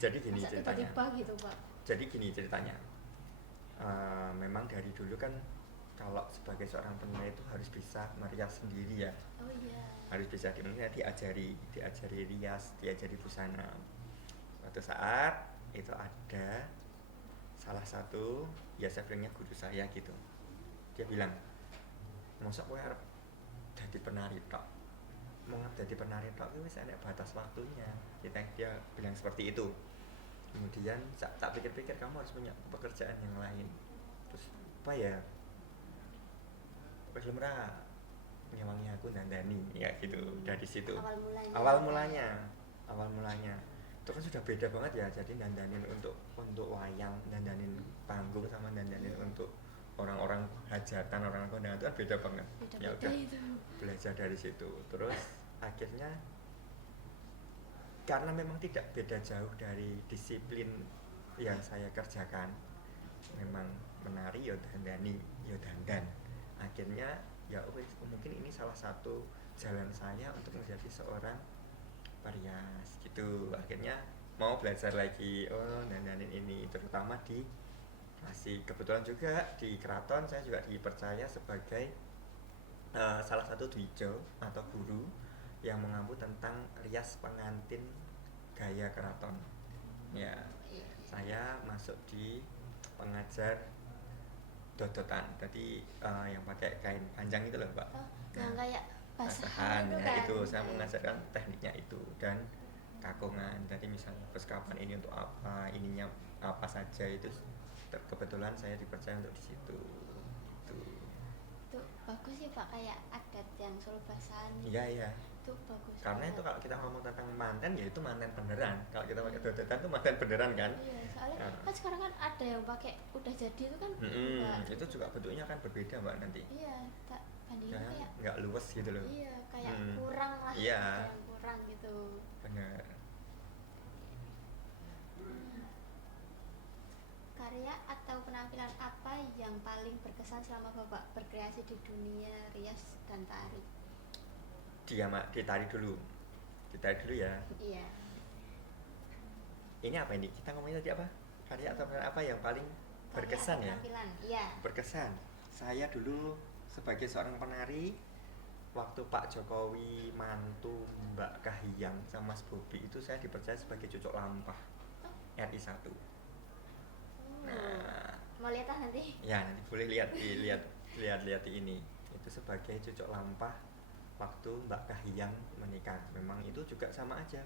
Jadi gini Masa ceritanya. tiba-tiba gitu Pak? Jadi gini ceritanya. Memang dari dulu kan kalau sebagai seorang penari itu harus bisa merias sendiri ya. Oh iya. Harus bisa diajari rias, diajari busana. Suatu saat itu ada salah satu ya saya bilangnya guru saya gitu. Dia bilang, mosok kowe arep dadi penari tok. Mau dadi penari tok kuwi wis enek batas waktunya. Dia bilang seperti itu. Kemudian tak pikir-pikir kamu harus punya pekerjaan yang lain. Terus apa ya? Wis lemra nyewangi aku dandani ya gitu. Dari situ. Awal mulanya. Awal mulanya. Itu kan sudah beda banget ya. Jadi dandanin untuk wayang, dandanin panggung sama dandanin untuk orang-orang hajatan, orang kondangan itu kan beda banget. Ya udah itu. belajar dari situ. Terus akhirnya karena memang tidak beda jauh dari disiplin yang saya kerjakan, memang menari ya dandani ya dandan. Akhirnya ya mungkin ini salah satu jalan saya untuk menjadi seorang perias gitu. Akhirnya mau belajar lagi dandanin ini, terutama di masih kebetulan juga di keraton saya juga dipercaya sebagai salah satu dwijo atau guru yang mengampu tentang rias pengantin gaya keraton. Ya, saya masuk di pengajar dodotan. Tadi yang pakai kain panjang itu loh, Pak. Oh, yang kayak basahan itu ya kan. itu saya mengajarkan tekniknya itu dan kakungan. Jadi misalnya persiapan ini untuk apa, ininya apa saja itu kebetulan saya dipercaya untuk di situ. Itu bagus sih Pak, kayak adat yang Solo Basahan. Iya. Itu bagus. Karena itu kalau kita ngomong tentang manten ya itu manten beneran. Kalau kita pakai dodotan itu manten beneran kan? Iya, soalnya kan sekarang kan ada yang pakai udah jadi itu kan. Itu juga bentuknya kan berbeda Mbak nanti. Iya, tak bandingin Kan kayak nggak luwes gitu loh. iya, kayak kurang lah. Iya. Ada yang kurang gitu. Bener. Karya atau penampilan apa yang paling berkesan selama Bapak berkreasi di dunia rias dan tari? Ditari dulu ya. Iya. Ini apa ini? Kita ngomongin tadi apa? Karya atau apa yang paling berkesan ya? Penampilan, iya. Berkesan. Saya dulu sebagai seorang penari, waktu Pak Jokowi mantu Mbak Kahiyang sama Mas Bobi itu saya dipercaya sebagai cucuk lampah RI 1. Nah, mau lihat nanti? ya nanti boleh lihat di ini. Itu sebagai cucuk lampah waktu Mbak Kahiyang menikah. Memang itu juga sama aja.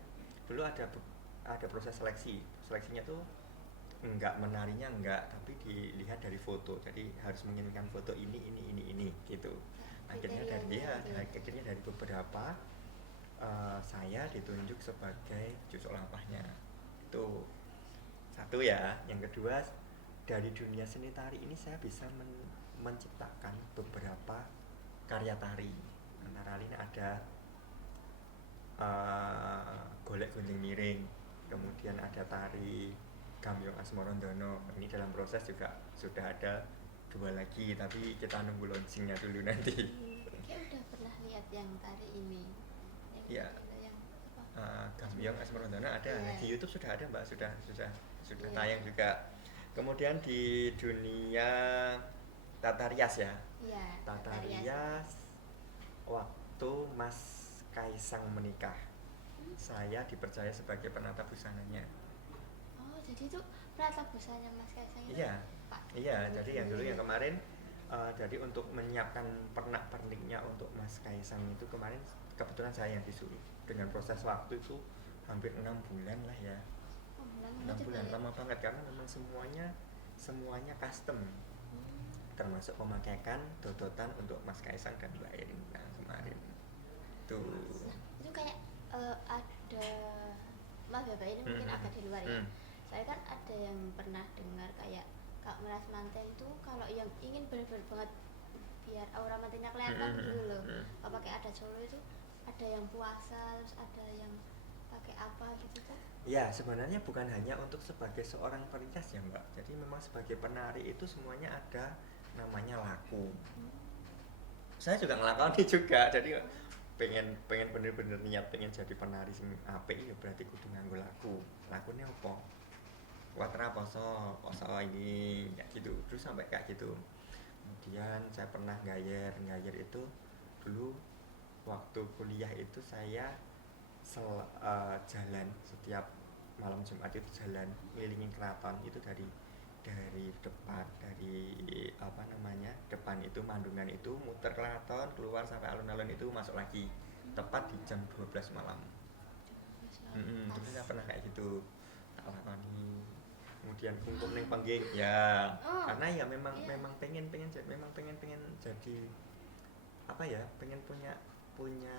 Dulu ada proses seleksinya tuh enggak menarinya enggak, tapi dilihat dari foto. Jadi harus menginginkan foto ini gitu. Akhirnya dari beberapa saya ditunjuk sebagai cucuk lampahnya. Itu satu ya. Yang kedua, dari dunia seni tari ini saya bisa menciptakan beberapa karya tari. Antara lain ada golek gunting miring, kemudian ada tari Gamyong Asmorondono. Ini dalam proses juga sudah ada 2 lagi, tapi kita nunggu launchingnya dulu nanti. Kayak udah pernah lihat yang tari ini. Iya. Gamyong Asmorondono ada di YouTube sudah ada Mbak, sudah tayang juga. Kemudian di dunia tata rias ya. Iya. Tata rias waktu Mas Kaisang menikah, saya dipercaya sebagai penata busananya. Oh, jadi itu penata busanya Mas Kaisang itu? Iya. Pak. Iya, jadi yang dulu yang kemarin jadi untuk menyiapkan pernak-perniknya untuk Mas Kaisang itu kemarin kebetulan saya yang disuruh. Dengan proses waktu itu hampir 6 bulan lah ya. 6 bulan lama banget karena memang semuanya custom. Termasuk pemakaian dodotan untuk Mas Kaisang dan Mbak Erina kemarin. Tuh. Nah, itu kayak ada maaf ya Pak, ini mungkin agak di luar ya. Saya kan ada yang pernah dengar kayak Kak Melas Manten itu kalau yang ingin benar-benar banget biar aura mantennya kelihatan gitu loh. Kalau pakai adat Solo itu ada yang puasa, terus ada yang pakai apa gitu kan? Ya, sebenarnya bukan hanya untuk sebagai seorang perias ya Mbak. Jadi memang sebagai penari itu semuanya ada namanya laku. saya juga ngelakoni juga, jadi pengen pengen bener-bener niat pengen jadi penari sing apik ya berarti kudu nganggo lakunya apa Watra poso poso ini kayak gitu terus sampai kayak gitu. Kemudian saya pernah gayer itu dulu waktu kuliah itu saya jalan setiap malam Jumat itu jalan ngelilingin keraton itu dari depan dari apa namanya depan itu Mandungan itu muter keraton keluar sampai alun-alun itu masuk lagi tepat di jam 12 malam. Terus saya pernah kayak gitu tak lakoni. Kemudian kumpul neng panggeng ya karena ya memang Iya. memang pengen jadi apa ya pengen punya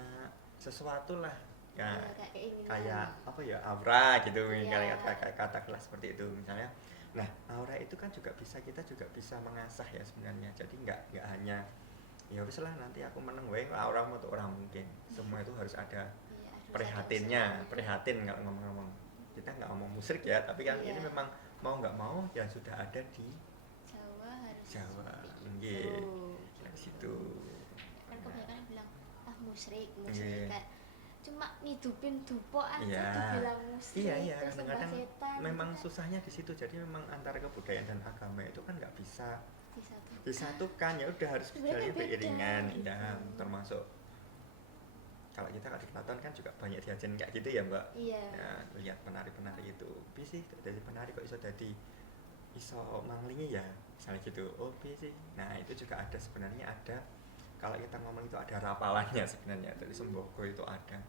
sesuatu lah ya Iya, kayak keinginan. kayak apa ya aura gitu Iya. kayak katakanlah seperti itu misalnya. Nah aura itu kan kita juga bisa mengasah ya sebenarnya, jadi nggak hanya ya wis lah nanti aku menang wae aura mau tuh orang mungkin semua itu harus ada Iya, harus prihatinnya ada usahanya. prihatin kalau ngomong-ngomong kita nggak ngomong musrik ya tapi kan Iya. ini memang mau nggak mau ya sudah ada di Jawa harus Jawa seperti nggih itu. dari situ. Kan Nah, kebanyakan bilang musrik Iya. kayak cuma ngidupin dupo aja Iya. dibilang musrik Iya terus sembah kadang-kadang setan memang gitu kan. susahnya di situ, jadi memang antara kebudayaan dan agama itu kan nggak bisa Disatukan. disatukan, ya udah harus Sebenarnya berjalan beda. beriringan ya termasuk kalau kita di keraton kan juga banyak diajarin kayak gitu ya mbak. Iya. Nah, lihat penari-penari itu piye sih dari penari kok iso manglingi ya misalnya gitu, oh piye sih. Nah itu juga ada sebenarnya ada kalau kita ngomong itu ada rapalannya sebenarnya dari Sembogo itu ada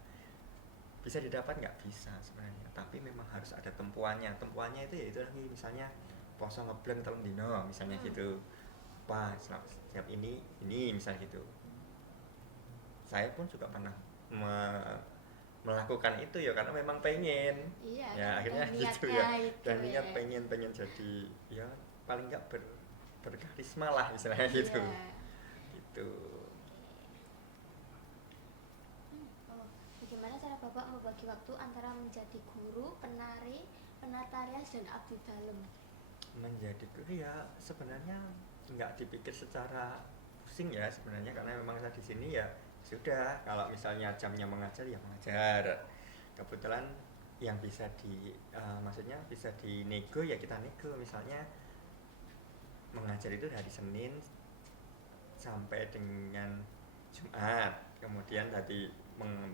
bisa didapat nggak bisa sebenarnya tapi memang harus ada tempuannya itu ya itu lagi misalnya poso ngebleng telung dino misalnya gitu pas setiap ini misalnya gitu. Saya pun juga pernah melakukan itu ya karena memang pengen Iya, ya kan akhirnya ada gitu niatnya ya itu dan niat ya. pengen jadi ya paling nggak berkarisma lah misalnya gitu Iya. gitu. Oh, bagaimana cara Bapak membagi waktu antara menjadi guru, penari, penata rias dan abdi dalem? Menjadi guru ya sebenarnya nggak dipikir secara pusing ya sebenarnya karena memang saya di sini ya sudah kalau misalnya jamnya mengajar ya mengajar kebetulan yang bisa maksudnya bisa dinego ya kita nego misalnya mengajar itu dari Senin sampai dengan Jumat kemudian tadi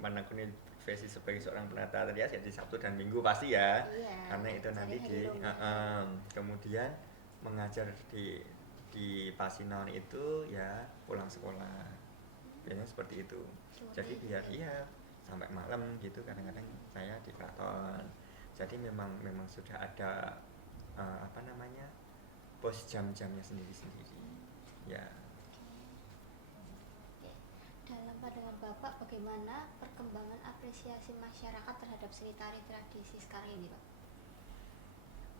menekuni profesi sebagai seorang penata rias ya di Sabtu dan Minggu pasti ya Iya, karena itu nanti hari-hari rombongan. kemudian mengajar di Pasinon itu ya pulang sekolah biasanya seperti itu jadi biar iya sampai malam gitu kadang-kadang saya di keraton jadi memang sudah ada apa namanya pos jam-jamnya sendiri-sendiri ya. Oke. Dalam pandangan Bapak, bagaimana perkembangan apresiasi masyarakat terhadap seni tari tradisi sekarang ini, Pak?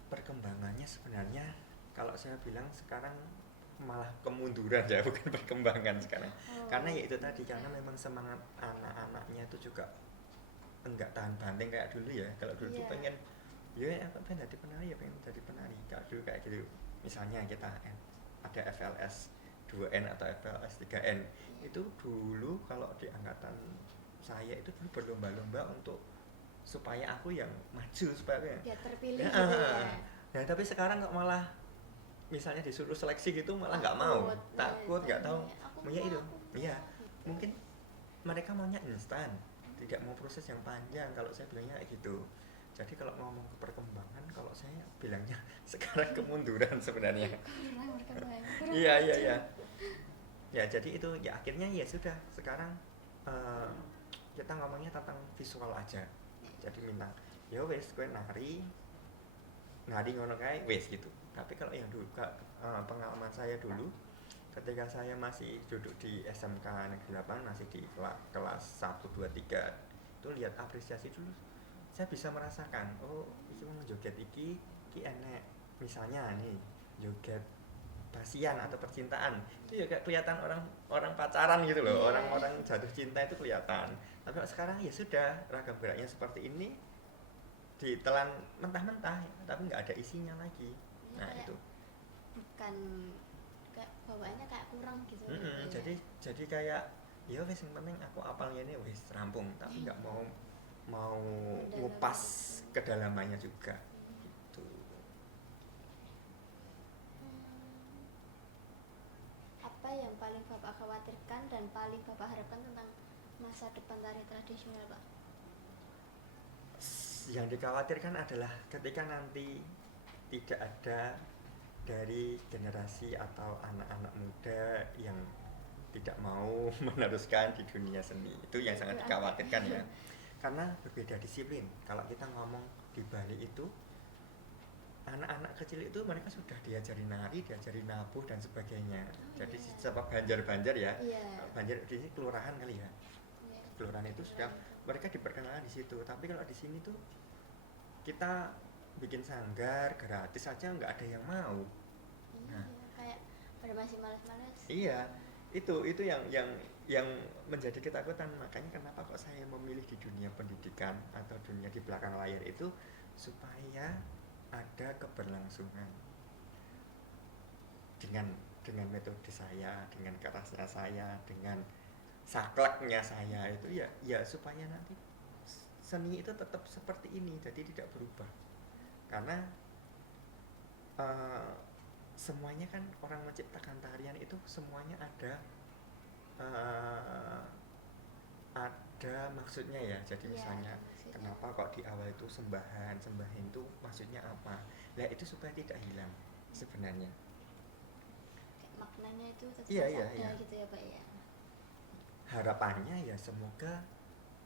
Perkembangannya sebenarnya kalau saya bilang sekarang malah kemunduran ya bukan perkembangan sekarang karena ya itu tadi karena memang semangat anak-anaknya itu juga enggak tahan banting kayak dulu ya kalau dulu tuh pengen ya aku pengen jadi penari ya pengen jadi penari kalau dulu kayak gitu misalnya kita ada FLS 2N atau FLS 3N itu dulu kalau di angkatan saya itu dulu berlomba-lomba untuk supaya aku yang maju supaya aku yang Biar terpilih gitu ya. ya tapi sekarang kok malah misalnya disuruh seleksi gitu malah nggak mau takut nggak tahu ya itu iya mungkin mereka maunya instan tidak mau proses yang panjang kalau saya bilangnya kayak gitu. Jadi kalau ngomong ke perkembangan kalau saya bilangnya sekarang kemunduran sebenarnya. Iya ya jadi itu ya akhirnya ya sudah sekarang kita ngomongnya tentang visual aja jadi minta ya wes kowe nari ngono kae wes gitu. Tapi kalau yang dulu pengalaman saya dulu ketika saya masih duduk di SMK Negeri 8 masih di kelas 1 2 3 itu lihat apresiasi dulu saya bisa merasakan oh iki mau joget iki enek misalnya nih joget basian atau percintaan itu ya kayak kelihatan orang pacaran gitu loh orang-orang jatuh cinta itu kelihatan. Tapi kalau sekarang ya sudah ragam geraknya seperti ini ditelan mentah-mentah tapi nggak ada isinya lagi. Nah itu bukan kayak bawaannya kayak kurang gitu. Iya. Jadi kayak ya wis yang penting aku apal ini wis rampung, tapi nggak mau ngupas kedalamannya juga gitu. Apa yang paling Bapak khawatirkan dan paling Bapak harapkan tentang masa depan tari tradisional, Pak? Yang dikhawatirkan adalah ketika nanti tidak ada dari generasi atau anak-anak muda yang tidak mau meneruskan di dunia seni, itu yang sangat dikhawatirkan ya, karena berbeda disiplin. Kalau kita ngomong di Bali itu anak-anak kecil itu mereka sudah diajari nari, diajari nabuh dan sebagainya. Jadi siapa Banjar ya, Banjar di sini kelurahan kali ya, kelurahan itu sudah mereka diperkenalkan di situ. Tapi kalau di sini tuh kita bikin sanggar gratis saja nggak ada yang mau. Nah, kayak pada masih malas-malas. Iya, itu yang menjadi ketakutan. Makanya kenapa kok saya memilih di dunia pendidikan atau dunia di belakang layar itu, supaya ada keberlangsungan dengan metode saya, dengan kerasnya saya, dengan sakleknya saya itu ya supaya nanti seni itu tetap seperti ini, jadi tidak berubah. Karena semuanya kan orang menciptakan tarian itu semuanya ada maksudnya ya. Jadi misalnya kenapa kok di awal itu sembahan itu maksudnya apa? Nah itu supaya tidak hilang sebenarnya. Kayak maknanya itu tetap ada gitu ya, Pak ya. Harapannya ya semoga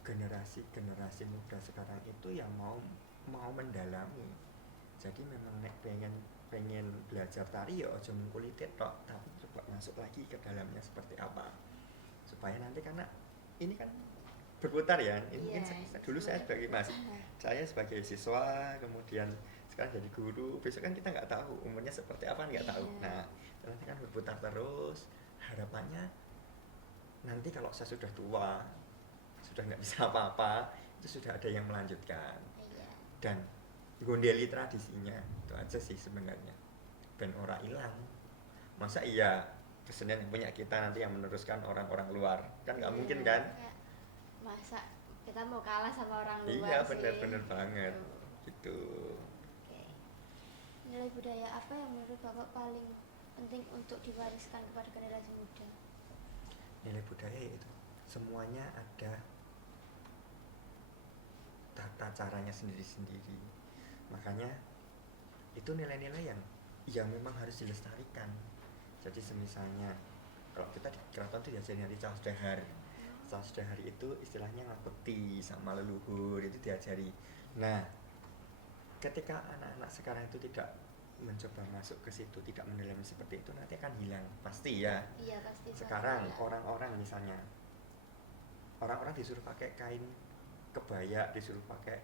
generasi muda sekarang itu yang mau mendalami. Jadi memang pengen belajar tari ya ojo mengkulitit tok, tapi coba masuk lagi ke dalamnya seperti apa, supaya nanti, karena ini kan berputar ya. Ini dulu saya sebagai siswa, kemudian sekarang jadi guru, besok kan kita nggak tahu umurnya seperti apa, nggak tahu. Nah nanti kan berputar terus. Harapannya nanti kalau saya sudah tua, sudah nggak bisa apa-apa, itu sudah ada yang melanjutkan dan gondeli tradisinya. Itu aja sih sebenarnya, ben ora hilang. Masa iya kesenian yang punya kita nanti yang meneruskan orang-orang luar, kan nggak mungkin kan. Masa kita mau kalah sama orang luar iya sih. bener banget gitu. Nilai budaya apa yang menurut Bapak paling penting untuk diwariskan kepada generasi muda? Nilai budaya itu semuanya ada tata caranya sendiri-sendiri. Makanya itu nilai-nilai yang memang harus dilestarikan. Jadi semisalnya kalau kita di keraton itu diajarin nanti Caos Dahar. Caos Dahar itu istilahnya ngabekti sama leluhur, itu diajari. Nah ketika anak-anak sekarang itu tidak mencoba masuk ke situ, tidak mendalami seperti itu, nanti akan hilang pasti ya. Iya pasti. Sekarang orang-orang misalnya orang-orang disuruh pakai kain kebaya, disuruh pakai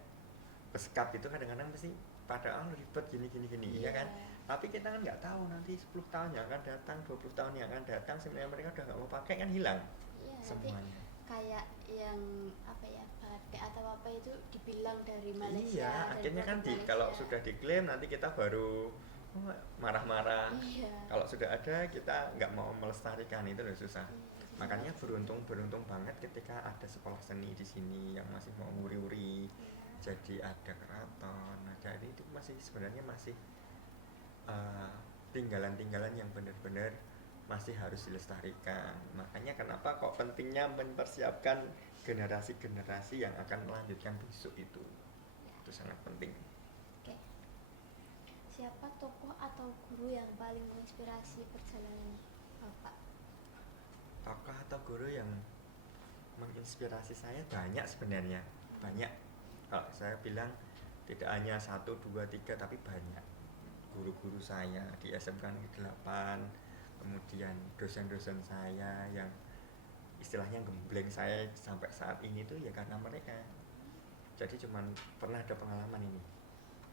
beskap itu kadang-kadang pasti padahal ribet gini ya kan. Tapi kita kan nggak tahu nanti 10 tahun yang akan datang, 20 tahun yang akan datang, sebenarnya mereka udah nggak mau pakai, kan hilang semuanya. Kayak yang apa ya, batik atau apa itu dibilang dari Malaysia. Iya, akhirnya kan kalau sudah diklaim nanti kita baru marah-marah. Kalau sudah ada kita nggak mau melestarikan, itu loh susah. Makanya beruntung banget ketika ada sekolah seni di sini yang masih mau nguri-uri. Jadi ada keraton, ada itu masih sebenarnya masih tinggalan-tinggalan yang benar-benar masih harus dilestarikan. Makanya kenapa kok pentingnya mempersiapkan generasi-generasi yang akan melanjutkan besok itu sangat penting. Oke. Siapa tokoh atau guru yang paling menginspirasi perjalanan Bapak? Tokoh atau guru yang menginspirasi saya banyak sebenarnya, banyak. Kalau saya bilang tidak hanya 1, 2, 3, tapi banyak. Guru-guru saya di SMK Negeri 8, kemudian dosen-dosen saya yang istilahnya gembleng saya sampai saat ini tuh ya karena mereka. Jadi cuman pernah ada pengalaman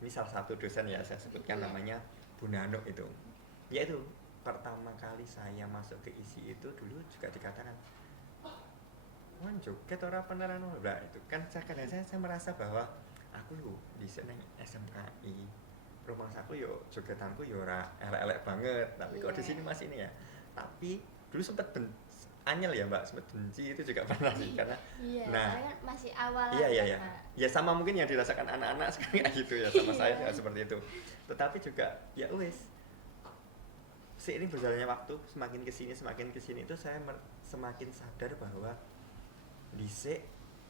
ini salah satu dosen ya, saya sebutkan namanya Bu Nanuk itu. Yaitu pertama kali saya masuk ke ISI itu dulu juga dikatakan, "Wah, joget ora beneran." Nah, itu kan saya merasa bahwa aku lu di sini SMKI rumah aku yo jogetanku yo ora elek-elek banget, tapi kok di Iya. sini masih ini ya. Tapi dulu sempet anyel ya Mbak, sempet benci itu juga pernah sih karena Iya, nah soalnya kan masih awal iya iya kan, iya. Kak. Ya sama mungkin yang dirasakan anak-anak sekarang kayak gitu ya sama saya Iya. juga seperti itu. Tetapi juga ya wis seiring berjalannya waktu semakin kesini itu saya semakin sadar bahwa dhisik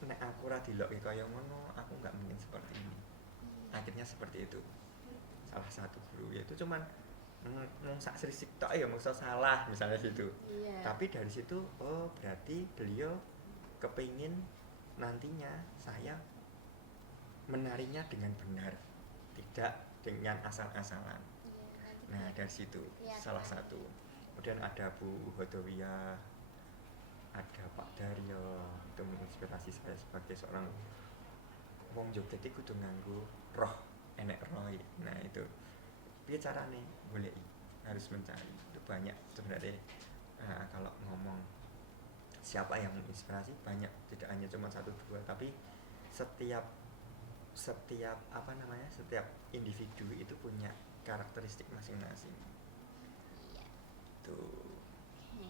nek aku ora dilokke kaya ngono, aku nggak mungkin seperti ini. Akhirnya seperti itu. Salah satu guru yaitu cuman nung sak serisik tok ya maksud salah misalnya gitu. Iya. Tapi dari situ oh berarti beliau kepingin nantinya saya menarinya dengan benar, tidak dengan asal-asalan. Iya, nanti Nah dari situ Iya, salah kan. satu. Kemudian ada Bu Hodowiyah, ada Pak Daryo, itu menginspirasi saya sebagai seorang wong joget iku kudu nganggo roh, enek roh. Nah itu piye carane goleki, harus mencari. Itu banyak sebenarnya. Nah, kalau ngomong siapa yang menginspirasi banyak, tidak hanya cuma satu dua, tapi setiap apa namanya, setiap individu itu punya karakteristik masing-masing. Iya. Tuh. Oke.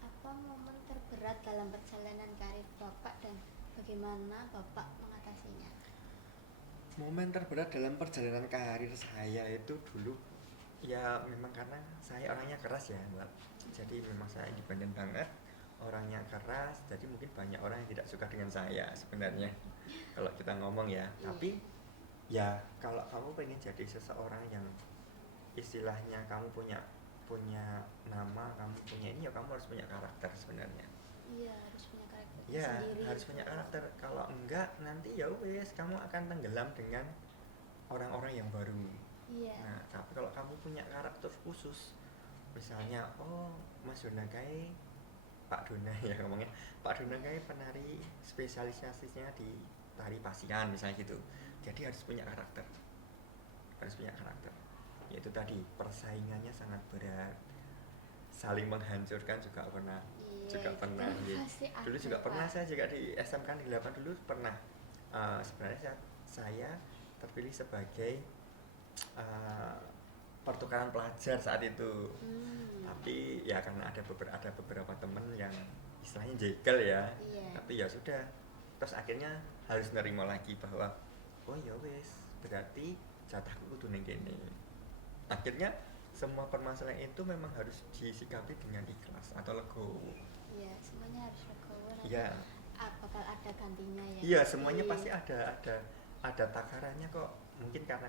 Apa momen terberat dalam perjalanan karir Bapak dan bagaimana Bapak mengatasinya? Momen terberat dalam perjalanan karir saya itu dulu ya memang karena saya orangnya keras ya Mbak. Jadi memang saya independen banget, orangnya keras, jadi mungkin banyak orang yang tidak suka dengan saya sebenarnya kalau kita ngomong ya. Tapi ya kalau kamu pengen jadi seseorang yang istilahnya kamu punya nama, kamu punya ini ya kamu harus punya karakter sebenarnya. Iya, harus punya karakter Ya, sendiri. harus punya karakter. Kalau enggak nanti ya wes kamu akan tenggelam dengan orang-orang yang baru. Iya. Nah, tapi kalau kamu punya karakter khusus, misalnya oh Mas Dona Kai, Pak Dona ya ngomongnya, Pak Dona Kai penari spesialisasinya di tari pasian misalnya gitu. Jadi harus punya karakter. Harus punya karakter. Yaitu tadi persaingannya sangat berat. Saling menghancurkan juga pernah. Iya, Juga itu pernah gitu. pasti Dulu ada, juga pernah Pak. saya juga di SMK Negeri 8 dulu pernah sebenarnya saya terpilih sebagai pertukaran pelajar saat itu. Tapi ya karena ada beberapa temen yang istilahnya jekel ya. Iya. Tapi ya sudah. Terus akhirnya harus nerima lagi bahwa oh ya wes berarti jatahku kudu ning kene. Akhirnya semua permasalahan itu memang harus disikapi dengan ikhlas atau legowo. Iya, semuanya harus legowo. Nanti Iya. bakal ada gantinya ya. Iya, semuanya pasti ada takarannya kok. Mungkin karena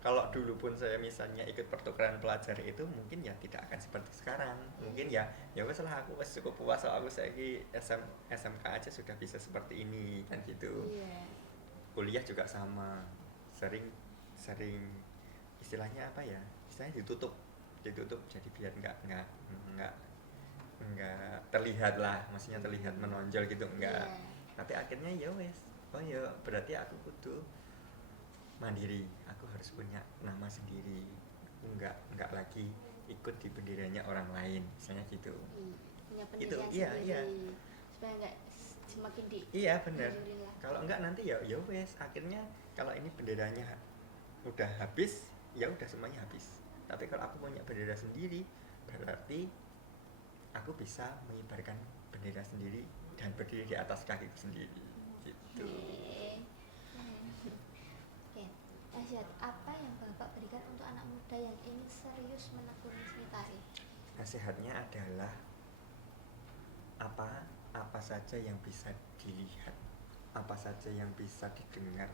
kalau dulu pun saya misalnya ikut pertukaran pelajar itu mungkin ya tidak akan seperti sekarang. Mungkin ya wes lah aku wes cukup puas aku saiki SMK aja sudah bisa seperti ini kan gitu. Iya. Kuliah juga sama. Sering istilahnya apa ya? Istilahnya ditutup jadi biar nggak terlihat lah, maksudnya terlihat menonjol gitu enggak. Iya. Tapi akhirnya ya wes, oh ya berarti aku kudu mandiri, aku harus punya nama sendiri, aku nggak lagi ikut di benderanya orang lain misalnya gitu. Punya Itu, pendirian iya, sendiri. iya. Supaya nggak semakin di Iya benar. hancurin lah. Kalau enggak nanti ya wes, akhirnya kalau ini benderanya udah habis ya udah semuanya habis. Tapi kalau aku punya bendera sendiri berarti aku bisa mengibarkan bendera sendiri dan berdiri di atas kakiku sendiri gitu. Oke. Nasihat apa yang Bapak berikan untuk anak muda yang ingin serius menekuni seni tari? Nasihatnya adalah apa saja yang bisa dilihat, apa saja yang bisa didengar,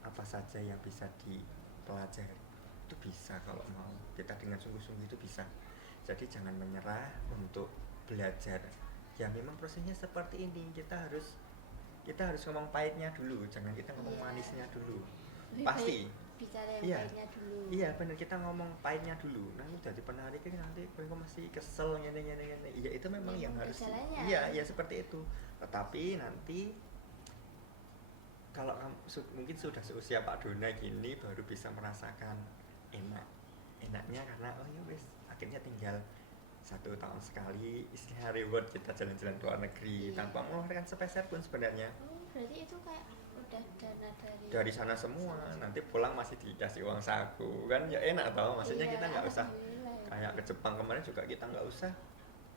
apa saja yang bisa dipelajari itu bisa kalau mau kita dengan sungguh-sungguh itu bisa. Jadi jangan menyerah untuk belajar. Ya memang prosesnya seperti ini, kita harus ngomong pahitnya dulu, jangan kita ngomong manisnya dulu. Lebih Pasti baik bicara yang iya, pahitnya dulu. iya bener, kita ngomong pahitnya dulu. Nanti jadi penari kan nanti kok masih kesel ngene. Iya itu memang yang harus. Jalannya. Iya, ya seperti itu. Tetapi nanti kalau kamu mungkin sudah seusia Pak Dona gini baru bisa merasakan enaknya karena oh ya wes akhirnya tinggal 1 tahun sekali istilahnya reward kita jalan-jalan ke luar negeri tanpa mengeluarkan sepeser pun sebenarnya. Berarti itu kayak udah dana dari sana semua, nanti pulang masih dikasih uang saku kan ya enak tau, maksudnya Iya, kita nggak usah alhamdulillah. kayak ke Jepang kemarin juga kita nggak usah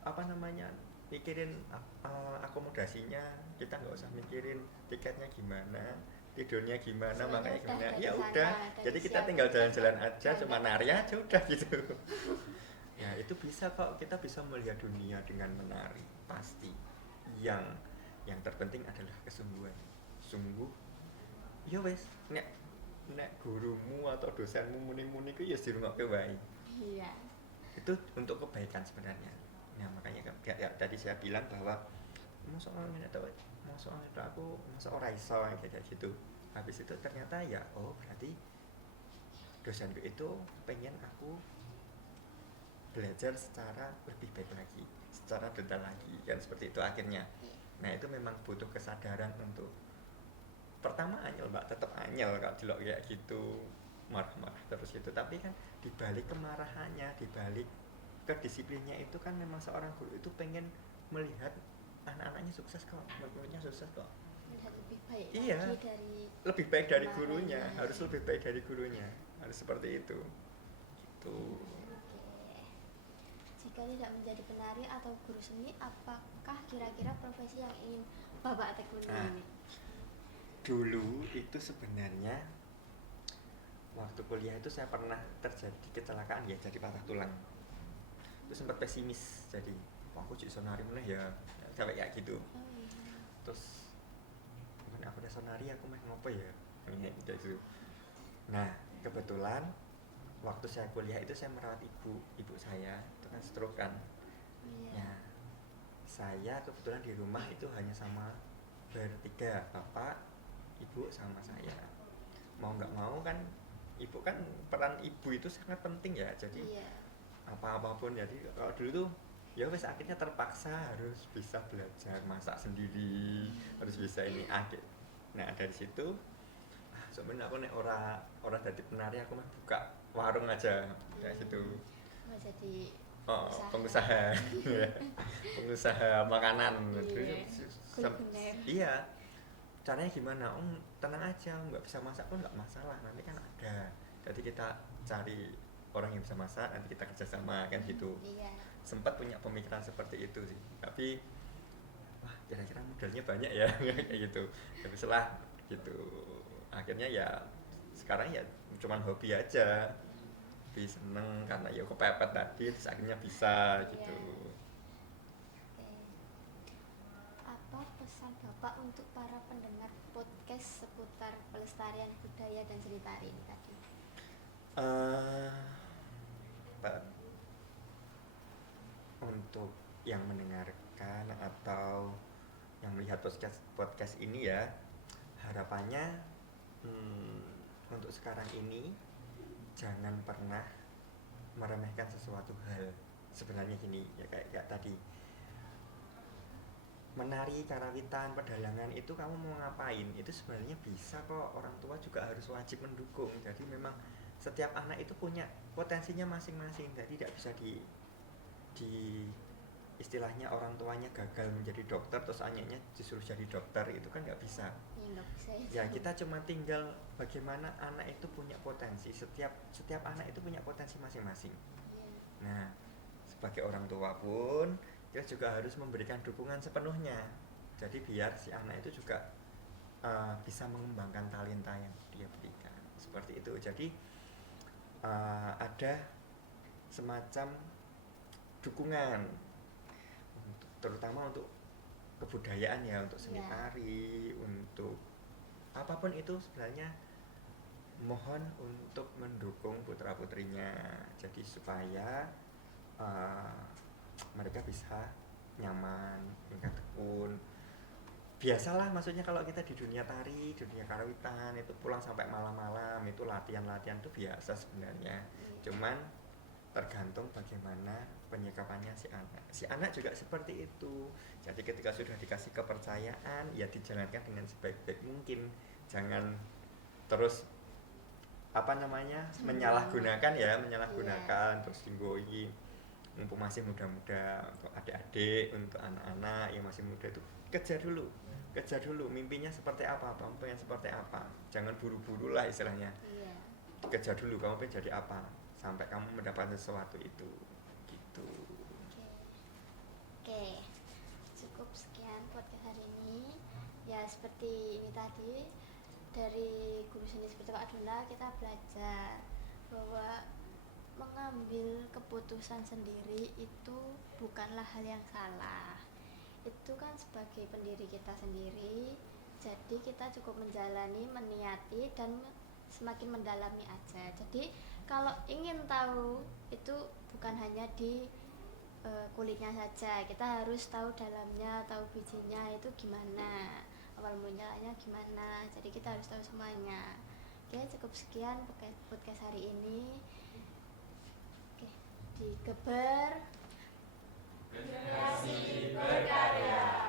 apa namanya mikirin akomodasinya, kita nggak usah mikirin tiketnya gimana, tidurnya gimana, Semuanya makanya udah gimana dari ya sana, udah, dari jadi kita siapin tinggal jalan-jalan tiket, aja, cuma nari aja udah gitu. Ya itu bisa kok, kita bisa melihat dunia dengan menari pasti. Yang terpenting adalah kesungguhan, sungguh ya wes nek gurumu atau dosenmu muni-muni ku ya dirungokke wae. Iya. Itu untuk kebaikan sebenarnya. Nah makanya ya, tadi saya bilang bahwa masa ngene to, masa ngene aku masa ora iso kayak gitu. Habis itu ternyata ya oh berarti dosenku itu pengen aku belajar secara lebih baik lagi, secara detail lagi kan seperti itu akhirnya. Nah itu memang butuh kesadaran untuk pertama anyel mbak, tetap anyel kalau dilok kayak gitu marah-marah terus itu, tapi kan dibalik kemarahannya, dibalik kedisiplinnya itu kan memang seorang guru itu pengen melihat anak-anaknya sukses kok, murid-muridnya sukses kok. Melihat lebih baik Iya, lagi dari lebih baik dari kemarinnya. gurunya, harus lebih baik dari gurunya, harus seperti itu gitu. Oke. Jika tidak menjadi penari atau guru seni, apakah kira-kira profesi yang ingin Bapak tekuni Nah. ini? Dulu itu sebenarnya waktu kuliah itu saya pernah terjadi kecelakaan ya, jadi patah tulang. Itu sempat pesimis, jadi wah aku jadi sonari meneh ya, sampai kayak gitu. Oh iya. Terus mungkin aku udah sonari aku meh ngopo ya, kayak gitu. Nah kebetulan waktu saya kuliah itu saya merawat ibu saya itu kan stroke kan. Iya. Ya saya kebetulan di rumah itu hanya sama bertiga, bapak, ibu sama saya. Mau nggak mau kan ibu kan, peran ibu itu sangat penting ya, jadi Iya. apapun. Jadi kalau dulu tuh ya wes akhirnya terpaksa harus bisa belajar masak sendiri, harus bisa ini akhir. Nah dari situ sebenarnya aku nek ora jadi penari aku mah buka warung aja kayak situ. Mau jadi Pengusaha pengusaha makanan. Iya. Sem- Kuliner. iya, caranya gimana? Tenang aja, nggak bisa masak pun nggak masalah, nanti kan ada, jadi kita cari orang yang bisa masak, nanti kita kerjasama kan gitu. Iya. Sempat punya pemikiran seperti itu sih, tapi wah kira-kira modalnya banyak ya kayak gitu. Tapi setelah gitu akhirnya ya sekarang ya cuman hobi aja, hobi seneng karena ya kepepet tadi, terus akhirnya bisa gitu. Oke. Apa pesan Bapak untuk para pendengar podcast seputar pelestarian budaya dan seni tari ini tadi? Untuk yang mendengarkan atau yang melihat podcast ini ya, harapannya untuk sekarang ini jangan pernah meremehkan sesuatu hal. Sebenarnya gini ya, kayak tadi menari, karawitan, pedalangan itu kamu mau ngapain itu sebenarnya bisa kok, orang tua juga harus wajib mendukung. Jadi memang setiap anak itu punya potensinya masing-masing, jadi tidak bisa di istilahnya orang tuanya gagal menjadi dokter terus anaknya disuruh jadi dokter, itu kan nggak bisa. Ya nggak bisa Ya kita cuma tinggal bagaimana anak itu punya potensi, setiap anak itu punya potensi masing-masing. Iya. Nah sebagai orang tua pun kita juga harus memberikan dukungan sepenuhnya, jadi biar si anak itu juga bisa mengembangkan talenta yang dia berikan seperti itu. Jadi ada semacam dukungan terutama untuk kebudayaan ya, untuk seni tari, untuk apapun itu sebenarnya mohon untuk mendukung putra-putrinya, jadi supaya mereka bisa nyaman, mereka tekun. Biasalah maksudnya kalau kita di dunia tari, dunia karawitan itu pulang sampai malam-malam itu latihan-latihan itu biasa sebenarnya. Cuman tergantung bagaimana penyikapannya si anak. Si anak juga seperti itu. Jadi ketika sudah dikasih kepercayaan ya dijalankan dengan sebaik-baik mungkin. Jangan terus menyalahgunakan terus tinggoyi mumpung masih muda-muda, untuk adik-adik, untuk anak-anak yang masih muda itu kejar dulu mimpinya seperti apa, kamu pengen seperti apa, jangan buru-buru lah istilahnya, Iya. kejar dulu kamu pengen jadi apa sampai kamu mendapatkan sesuatu itu gitu. Oke. Oke. Cukup sekian podcast hari ini. Ya seperti ini tadi, dari guru seni seperti Kak Dona kita belajar bahwa mengambil keputusan sendiri itu bukanlah hal yang salah. Itu kan sebagai pendiri kita sendiri, jadi kita cukup menjalani, meniati, dan semakin mendalami aja. Jadi kalau ingin tahu itu bukan hanya di kulitnya saja, kita harus tahu dalamnya, tahu bijinya itu gimana, awal mulanya gimana, jadi kita harus tahu semuanya. Oke, cukup sekian podcast hari ini. Oke, di Geber Generasi berkarya.